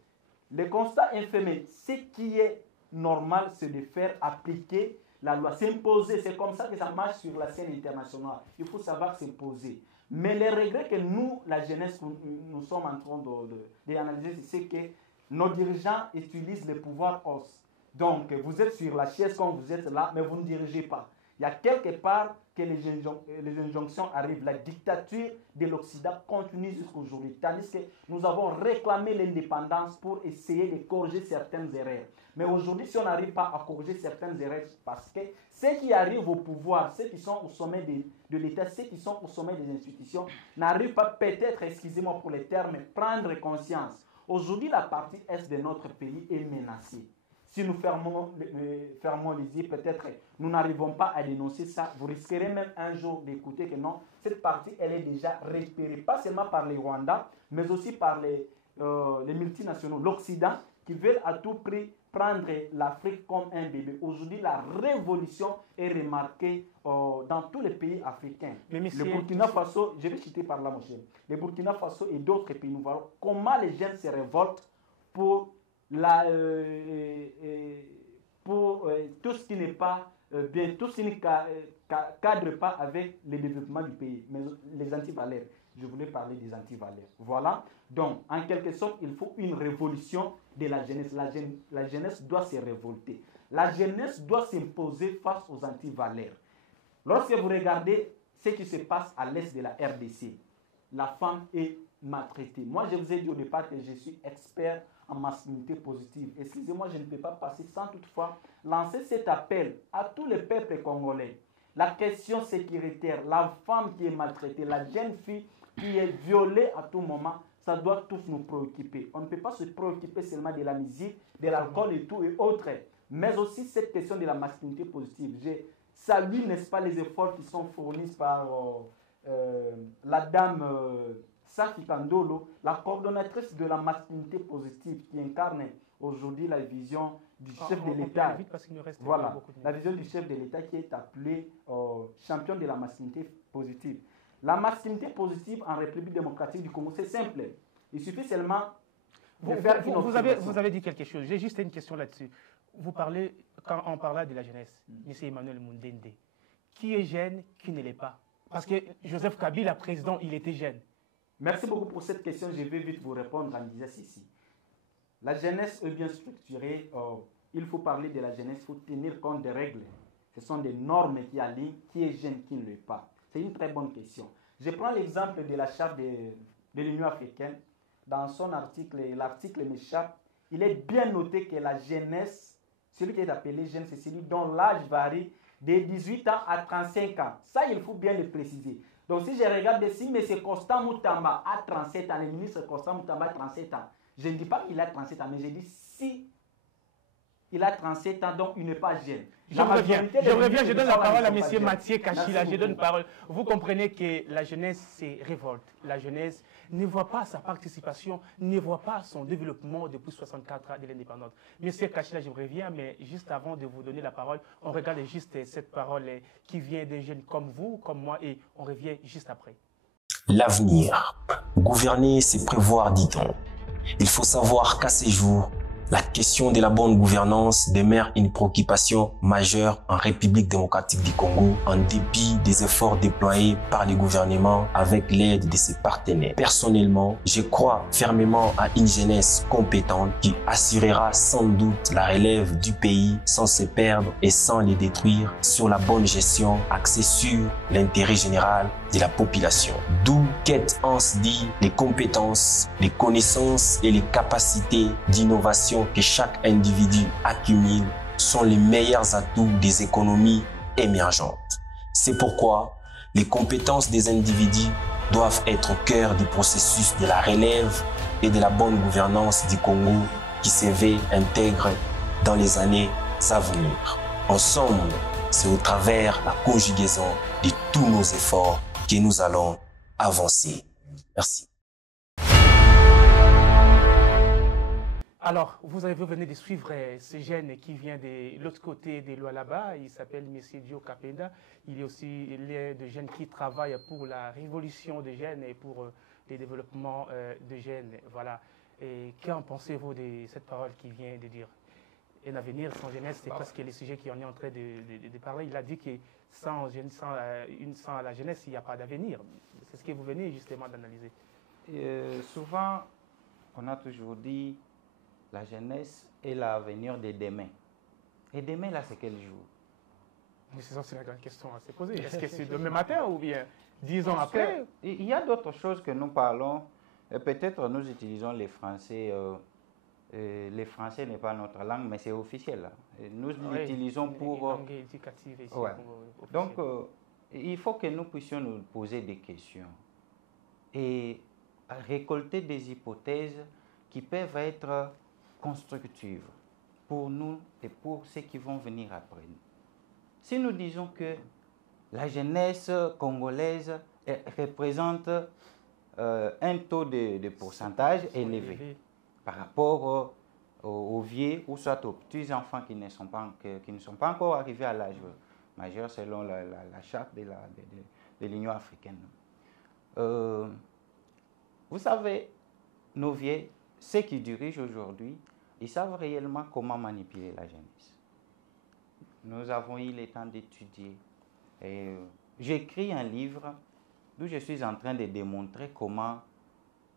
le constat infirmé, ce qui est normal, c'est de faire appliquer la loi, s'imposer. C'est comme ça que ça marche sur la scène internationale. Il faut savoir s'imposer. Mais les regrets que nous, la jeunesse, nous sommes en train d'analyser, c'est que nos dirigeants utilisent le pouvoir os. Donc, vous êtes sur la chaise quand vous êtes là, mais vous ne dirigez pas. Il y a quelque part que les injonctions arrivent. La dictature de l'Occident continue jusqu'à aujourd'hui. Tandis que nous avons réclamé l'indépendance pour essayer de corriger certaines erreurs. Mais aujourd'hui, si on n'arrive pas à corriger certaines erreurs, parce que ceux qui arrivent au pouvoir, ceux qui sont au sommet de l'État, ceux qui sont au sommet des institutions, n'arrivent pas peut-être, excusez-moi pour les termes, prendre conscience. Aujourd'hui, la partie est de notre pays est menacée. Si nous fermons les yeux, peut-être nous n'arrivons pas à dénoncer ça. Vous risquerez même un jour d'écouter que non, cette partie, elle est déjà récupérée, pas seulement par les Rwandais, mais aussi par les multinationaux, l'Occident, qui veulent à tout prix prendre l'Afrique comme un bébé. Aujourd'hui, la révolution est remarquée dans tous les pays africains. Le Burkina Faso, je vais citer par là, mon cher. Le Burkina Faso et d'autres pays, nous voyons comment les jeunes se révoltent pour tout ce qui n'est pas bien, tout ce qui ne cadre pas avec le développement du pays, mais les antivaleurs. Je voulais parler des antivaleurs. Voilà. Donc, en quelque sorte, il faut une révolution de la jeunesse. La jeunesse doit se révolter. La jeunesse doit s'imposer face aux antivaleurs. Lorsque vous regardez ce qui se passe à l'est de la RDC, la femme est maltraitée. Moi, je vous ai dit au départ que je suis expert en masculinité positive. Excusez-moi, je ne peux pas passer sans toutefois lancer cet appel à tous les peuples congolais. La question sécuritaire, la femme qui est maltraitée, la jeune fille qui est violée à tout moment, ça doit tous nous préoccuper. On ne peut pas se préoccuper seulement de la musique, de l'alcool et tout et autres, mais aussi cette question de la masculinité positive. Je salue, n'est-ce pas, les efforts qui sont fournis par la dame Safi Kandolo, la coordonnatrice de la masculinité positive qui incarne aujourd'hui la vision du chef de l'État. Voilà, la vision du chef de l'État qui est appelé champion de la masculinité positive. La masculinité positive en République démocratique du Congo, c'est simple. Il suffit seulement de faire une observation. Vous avez dit quelque chose. J'ai juste une question là-dessus. Vous parlez, quand on parle de la jeunesse, M. Emmanuel Mundende, qui est jeune, qui ne l'est pas? Parce que Joseph Kabila, président, il était jeune. Merci beaucoup pour cette question. Je vais vite vous répondre en disant ceci. La jeunesse est bien structurée. Il faut parler de la jeunesse, il faut tenir compte des règles. Ce sont des normes qui alignent qui est jeune, qui ne l'est pas. C'est une très bonne question. Je prends l'exemple de la charte de l'Union africaine. Dans son article, l'article m'échappe, il est bien noté que la jeunesse, celui qui est appelé jeune, c'est celui dont l'âge varie de 18 ans à 35 ans. Ça, il faut bien le préciser. Donc, si je regarde ici, M. Constant Moutamba a 37 ans, le ministre Constant Moutamba a 37 ans. Je ne dis pas qu'il a 37 ans, mais je dis si il a 37 ans, donc il n'est pas jeune. Je reviens, je donne la parole à M. Mathieu Kachila. Je donne la parole. Vous comprenez que la jeunesse, c'est révolte. La jeunesse ne voit pas sa participation, ne voit pas son développement depuis 64 ans de l'indépendance. M. Kachila, je reviens, mais juste avant de vous donner la parole, on regarde juste cette parole qui vient des jeunes comme vous, comme moi, et on revient juste après. L'avenir. Gouverner, c'est prévoir, dit-on. Il faut savoir qu'à ces jours, la question de la bonne gouvernance demeure une préoccupation majeure en République démocratique du Congo en dépit des efforts déployés par le gouvernement avec l'aide de ses partenaires. Personnellement, je crois fermement à une jeunesse compétente qui assurera sans doute la relève du pays sans se perdre et sans les détruire sur la bonne gestion axée sur l'intérêt général de la population. D'où Kate Hans dit les compétences, les connaissances et les capacités d'innovation que chaque individu accumule sont les meilleurs atouts des économies émergentes. C'est pourquoi les compétences des individus doivent être au cœur du processus de la relève et de la bonne gouvernance du Congo qui se veut intègre dans les années à venir. Ensemble, c'est au travers la conjugaison de tous nos efforts que nous allons avancer. Merci. Alors, vous venez de suivre ce jeune qui vient de l'autre côté de Lualaba. Il s'appelle M. Dio Kapenda. Il est aussi des jeunes qui travaillent pour la révolution des jeunes et pour le développement des jeunes. Voilà. Et qu'en pensez-vous de cette parole qu'il vient de dire? Un avenir sans jeunesse, c'est presque le sujet qu'on est en train de parler. Il a dit que sans la jeunesse, il n'y a pas d'avenir. C'est ce que vous venez justement d'analyser. Souvent, on a toujours dit la jeunesse est l'avenir de demain. Et demain, là, c'est quel jour? Mais c'est ça, c'est la grande question à se poser. Est-ce que c'est demain matin ou bien 10 ans après? Il y a d'autres choses que nous parlons. Peut-être nous utilisons les Français. Les Français n'est pas notre langue, mais c'est officiel. Nous l'utilisons pour... langue éducative ici. Ouais. Donc, il faut que nous puissions nous poser des questions et récolter des hypothèses qui peuvent être constructives pour nous et pour ceux qui vont venir après nous. Si nous disons que la jeunesse congolaise représente un taux de pourcentage élevé par rapport aux vieux ou soit aux petits enfants qui ne sont pas encore arrivés à l'âge majeur selon la charte de l'Union africaine. Vous savez, nos vieux, ceux qui dirigent aujourd'hui, ils savent réellement comment manipuler la jeunesse. Nous avons eu le temps d'étudier. J'écris un livre où je suis en train de démontrer comment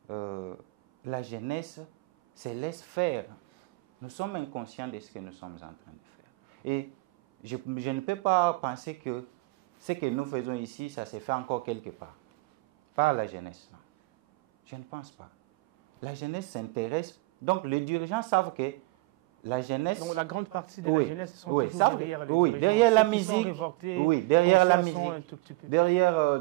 la jeunesse se laisse faire. Nous sommes inconscients de ce que nous sommes en train de faire. Et je ne peux pas penser que ce que nous faisons ici, ça se fait encore quelque part. Par la jeunesse. Non. Je ne pense pas. La jeunesse s'intéresse. Donc, les dirigeants savent que la jeunesse... Donc, la grande partie de la jeunesse sont toujours derrière les dirigeants. Derrière la musique. Oui, derrière la musique. Derrière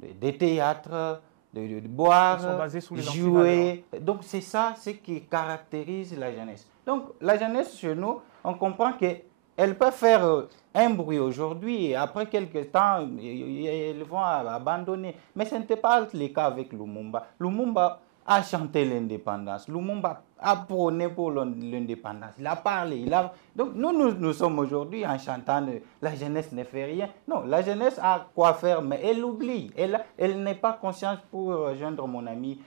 des théâtres, de boire, jouer. Donc, c'est ça ce qui caractérise la jeunesse. Donc, la jeunesse chez nous, on comprend qu'elle peut faire un bruit aujourd'hui et après quelques temps, ils vont abandonner. Mais ce n'était pas le cas avec Lumumba. Lumumba a chanté l'indépendance. Lumumba a prôné pour l'indépendance. Il a parlé. Donc nous sommes aujourd'hui en chantant la jeunesse ne fait rien. Non, la jeunesse a quoi faire, mais elle oublie. Elle n'est pas consciente pour rejoindre mon ami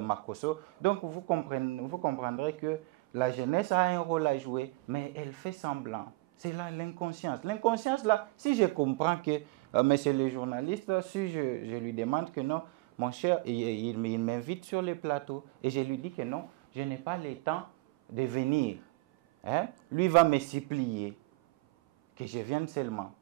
Makoso. Donc vous comprendrez que la jeunesse a un rôle à jouer, mais elle fait semblant. C'est là l'inconscience. L'inconscience, là, si je comprends que, monsieur le journaliste, si je lui demande que non, mon cher, il m'invite sur le plateau et je lui dis que non, je n'ai pas le temps de venir. Hein? Lui va me supplier que je vienne seulement.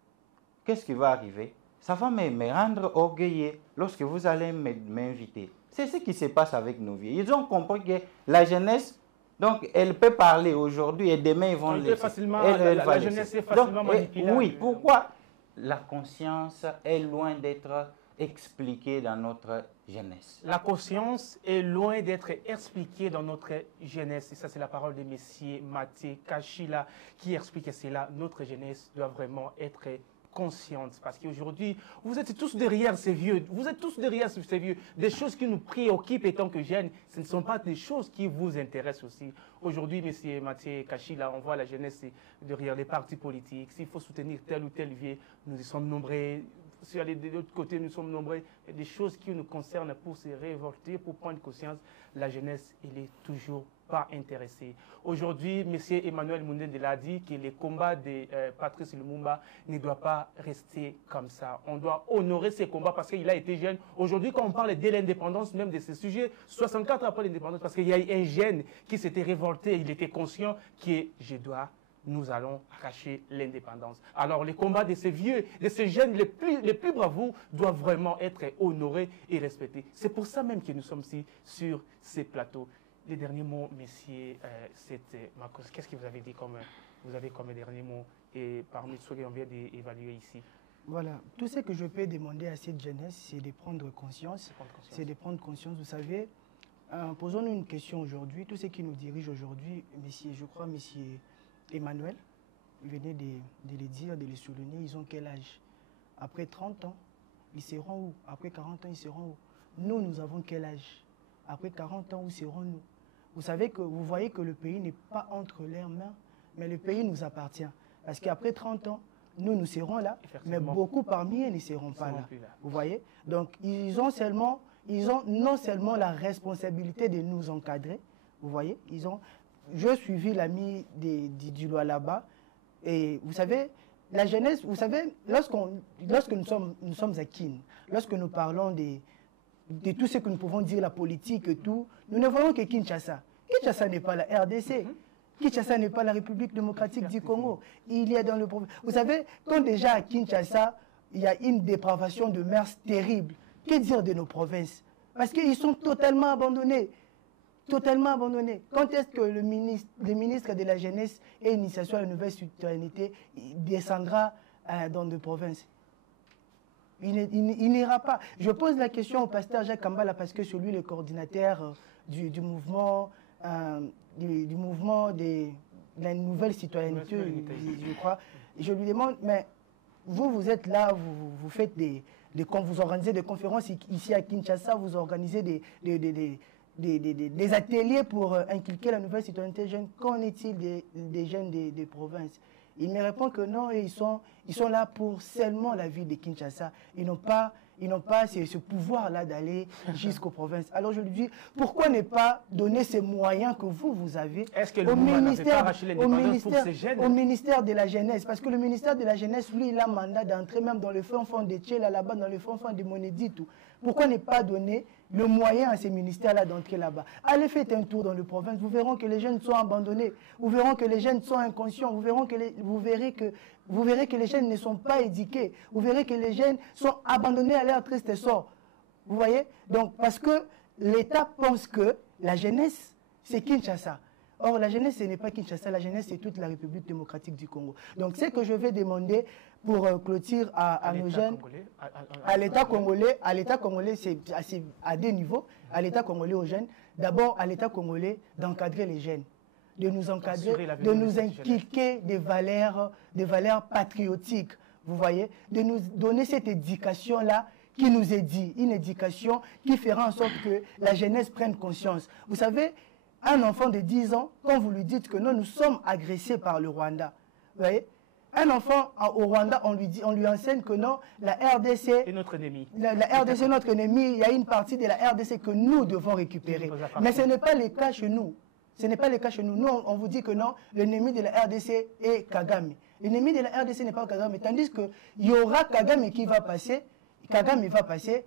Qu'est-ce qui va arriver? Ça va me rendre orgueilleux lorsque vous allez m'inviter. C'est ce qui se passe avec nos vieux. Ils ont compris que la jeunesse, donc, elle peut parler aujourd'hui et demain, ils vont le laisser. La jeunesse est facilement manipulable. Oui, pourquoi? La conscience est loin d'être expliquée dans notre jeunesse. La conscience est loin d'être expliquée dans notre jeunesse. Et ça, c'est la parole de M. Maté Kachila qui explique cela. Notre jeunesse doit vraiment être consciente. Parce qu'aujourd'hui, vous êtes tous derrière ces vieux. Vous êtes tous derrière ces vieux. Des choses qui nous préoccupent étant que jeunes, ce ne sont pas des choses qui vous intéressent aussi. Aujourd'hui, M. Maté Kachila, on voit la jeunesse derrière les partis politiques. S'il faut soutenir tel ou tel vieux, nous y sommes nombreux. Si aller de l'autre côté, nous sommes nombreux. Il y a des choses qui nous concernent pour se révolter, pour prendre conscience. La jeunesse, elle est toujours pas intéressée. Aujourd'hui, M. Emmanuel Moundé l'a dit que les combats de Patrice Lumumba ne doivent pas rester comme ça. On doit honorer ces combats parce qu'il a été jeune. Aujourd'hui, quand on parle de l'indépendance, même de ces sujets, 64 après l'indépendance, parce qu'il y a un jeune qui s'était révolté, il était conscient que nous allons arracher l'indépendance. Alors les combats de ces vieux, de ces jeunes les plus bravos doivent vraiment être honorés et respectés. C'est pour ça même que nous sommes ici sur ces plateaux. Les derniers mots, messieurs, qu'est-ce que vous avez dit comme dernier mot et parmi ceux qu'on vient d'évaluer ici? Voilà, tout ce que je peux demander à cette jeunesse, c'est de prendre conscience. C'est de prendre conscience. Vous savez, posons-nous une question aujourd'hui. Tout ce qui nous dirige aujourd'hui, je crois, messieurs Emmanuel, vous venez de le dire, de le souligner, ils ont quel âge? Après 30 ans, ils seront où? Après 40 ans, ils seront où? Nous, nous avons quel âge? Après 40 ans, où serons-nous? Vous voyez que le pays n'est pas entre leurs mains, mais le pays nous appartient. Parce qu'après 30 ans, nous serons là, mais beaucoup parmi eux ne seront pas là. Vous voyez? Donc, ils ont non seulement la responsabilité de nous encadrer, vous voyez, je suivis l'ami du loi là-bas, et vous savez, la jeunesse, vous savez, lorsque nous sommes à Kin, lorsque nous parlons de tout ce que nous pouvons dire, la politique et tout, nous ne voyons que Kinshasa. Kinshasa n'est pas la RDC. Kinshasa n'est pas la République démocratique du Congo. Il y a dans le... Vous savez, quand déjà à Kinshasa, il y a une dépravation de mœurs terrible, que dire de nos provinces? Parce qu'ils sont totalement abandonnés. Totalement abandonnés. Quand est-ce que le ministre de la Jeunesse et Initiation à la nouvelle citoyenneté descendra dans nos provinces? Il n'ira pas. Je pose la question au pasteur Jacques Kambala parce que c'est lui le coordinateur du mouvement de la nouvelle citoyenneté, je crois. Je lui demande, mais vous êtes là, vous faites vous organisez des conférences ici à Kinshasa, vous organisez des ateliers pour inculquer la nouvelle citoyenneté jeune. Qu'en est-il des jeunes des provinces? Il me répond que non, ils sont là pour seulement la ville de Kinshasa. Ils n'ont pas ce pouvoir-là d'aller jusqu'aux provinces. Alors je lui dis, pourquoi ne pas donner ces moyens que vous avez au ministère de la Jeunesse? Parce que le ministère de la Jeunesse, lui, il a mandat d'entrer même dans le fond de Tchéla, là-bas, dans le fond de Monédi, tout. Pourquoi ne pas donner le moyen à ces ministères-là d'entrer là-bas? Allez faire un tour dans les provinces, vous verrez que les jeunes sont abandonnés, vous verrez que les jeunes sont inconscients, vous verrez que les jeunes ne sont pas éduqués, vous verrez que les jeunes sont abandonnés à leur triste sort. Vous voyez? Donc, parce que l'État pense que la jeunesse, c'est Kinshasa. Or, la jeunesse, ce n'est pas Kinshasa, la jeunesse, c'est toute la République démocratique du Congo. Donc, ce que je vais demander pour clôture à nos jeunes, à l'État congolais, c'est à deux niveaux, à l'État congolais aux jeunes, d'abord à l'État congolais d'encadrer les jeunes, de nous encadrer, de nous inculquer des valeurs patriotiques, vous voyez, de nous donner cette éducation-là qui nous est dit, une éducation qui fera en sorte que la jeunesse prenne conscience. Vous savez, un enfant de 10 ans, quand vous lui dites que nous sommes agressés par le Rwanda, vous voyez, un enfant au Rwanda, on lui enseigne que non, la RDC est notre ennemi. La RDC est notre ennemi, il y a une partie de la RDC que nous devons récupérer. Mais ce n'est pas le cas chez nous. Ce n'est pas le cas chez nous. Nous, on vous dit que non, l'ennemi de la RDC est Kagame. L'ennemi de la RDC n'est pas Kagame, tandis qu'il y aura Kagame qui va passer,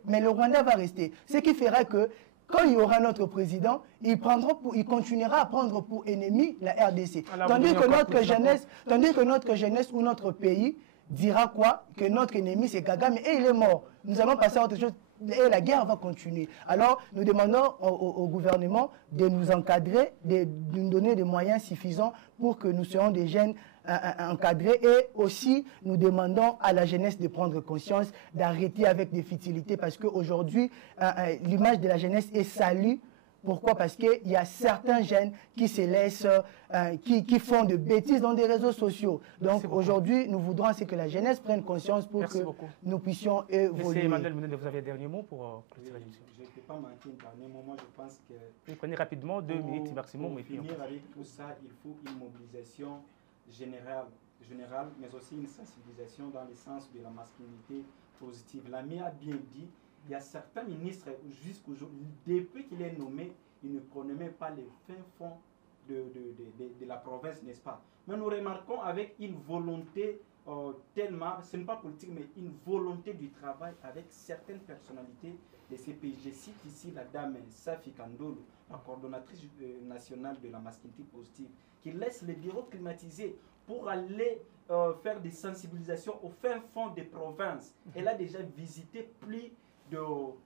mais le Rwanda va rester. Ce qui fera que quand il y aura notre président, il continuera à prendre pour ennemi la RDC. Tandis que notre jeunesse ou notre pays dira quoi? Que notre ennemi c'est Kagame et il est mort. Nous allons passer à autre chose et la guerre va continuer. Alors nous demandons au gouvernement de nous encadrer, de nous donner des moyens suffisants pour que nous soyons des jeunes encadrés, et aussi nous demandons à la jeunesse de prendre conscience, d'arrêter avec des futilités, parce qu'aujourd'hui l'image de la jeunesse est salie. Pourquoi? Parce qu'il y a certains jeunes qui se laissent, qui font de bêtises dans des réseaux sociaux. Donc aujourd'hui, nous voudrons que la jeunesse prenne conscience pour que nous puissions évoluer. Monsieur Emmanuel Mounende, vous avez un dernier mot pour clôturer l'émission? Je ne peux pas manquer un dernier moment. Je pense que... Oui, prenez rapidement 2 minutes maximum. Pour finir avec tout ça, il faut une mobilisation générale, mais aussi une sensibilisation dans le sens de la masculinité positive. L'ami a bien dit, il y a certains ministres, jusqu'aujourd'hui, depuis qu'il est nommé, il ne connaît même pas les fins fonds de la province, n'est-ce pas? Mais nous remarquons avec une volonté tellement, ce n'est pas politique, mais une volonté du travail avec certaines personnalités de CPI. Je cite ici la dame Safi Kandolo, la coordonnatrice nationale de la masculinité positive, qui laisse les bureaux climatisés pour aller faire des sensibilisations au fin fond des provinces. Elle a déjà visité plus de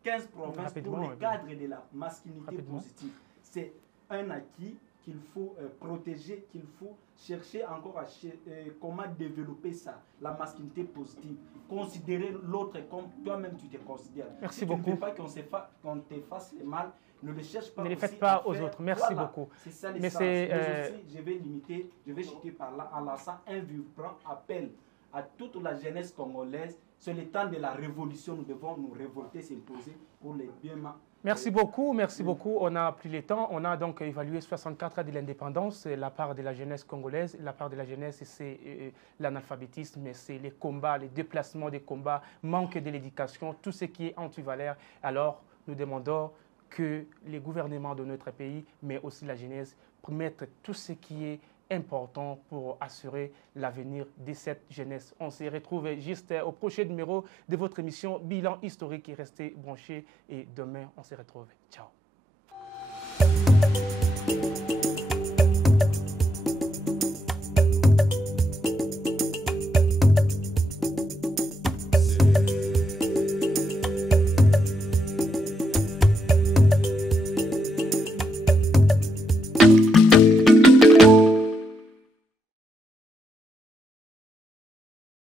15 provinces pour le cadre de la masculinité positive. C'est un acquis qu'il faut protéger, qu'il faut chercher encore à comment développer ça, la masculinité positive. Considérer l'autre comme toi-même tu te considères. Merci si beaucoup. Tu ne veux pas qu'on te fasse le mal, ne le cherche pas. Ne les faites pas aux autres. Merci beaucoup. C'est ça l'essence. Mais aussi, je vais jeter par là en lançant un vibrant appel à toute la jeunesse congolaise. C'est le temps de la révolution. Nous devons nous révolter, s'imposer pour les biens. Merci beaucoup, merci beaucoup. On n'a plus le temps. On a donc évalué 64 ans de l'indépendance. La part de la jeunesse congolaise, la part de la jeunesse, c'est l'analphabétisme, c'est les combats, les déplacements des combats, manque de l'éducation, tout ce qui est antivalère. Alors, nous demandons que les gouvernements de notre pays, mais aussi la jeunesse, mettent tout ce qui est important pour assurer l'avenir de cette jeunesse. On se retrouve juste au prochain numéro de votre émission Bilan historique. Restez branchés et demain, on se retrouve. Ciao.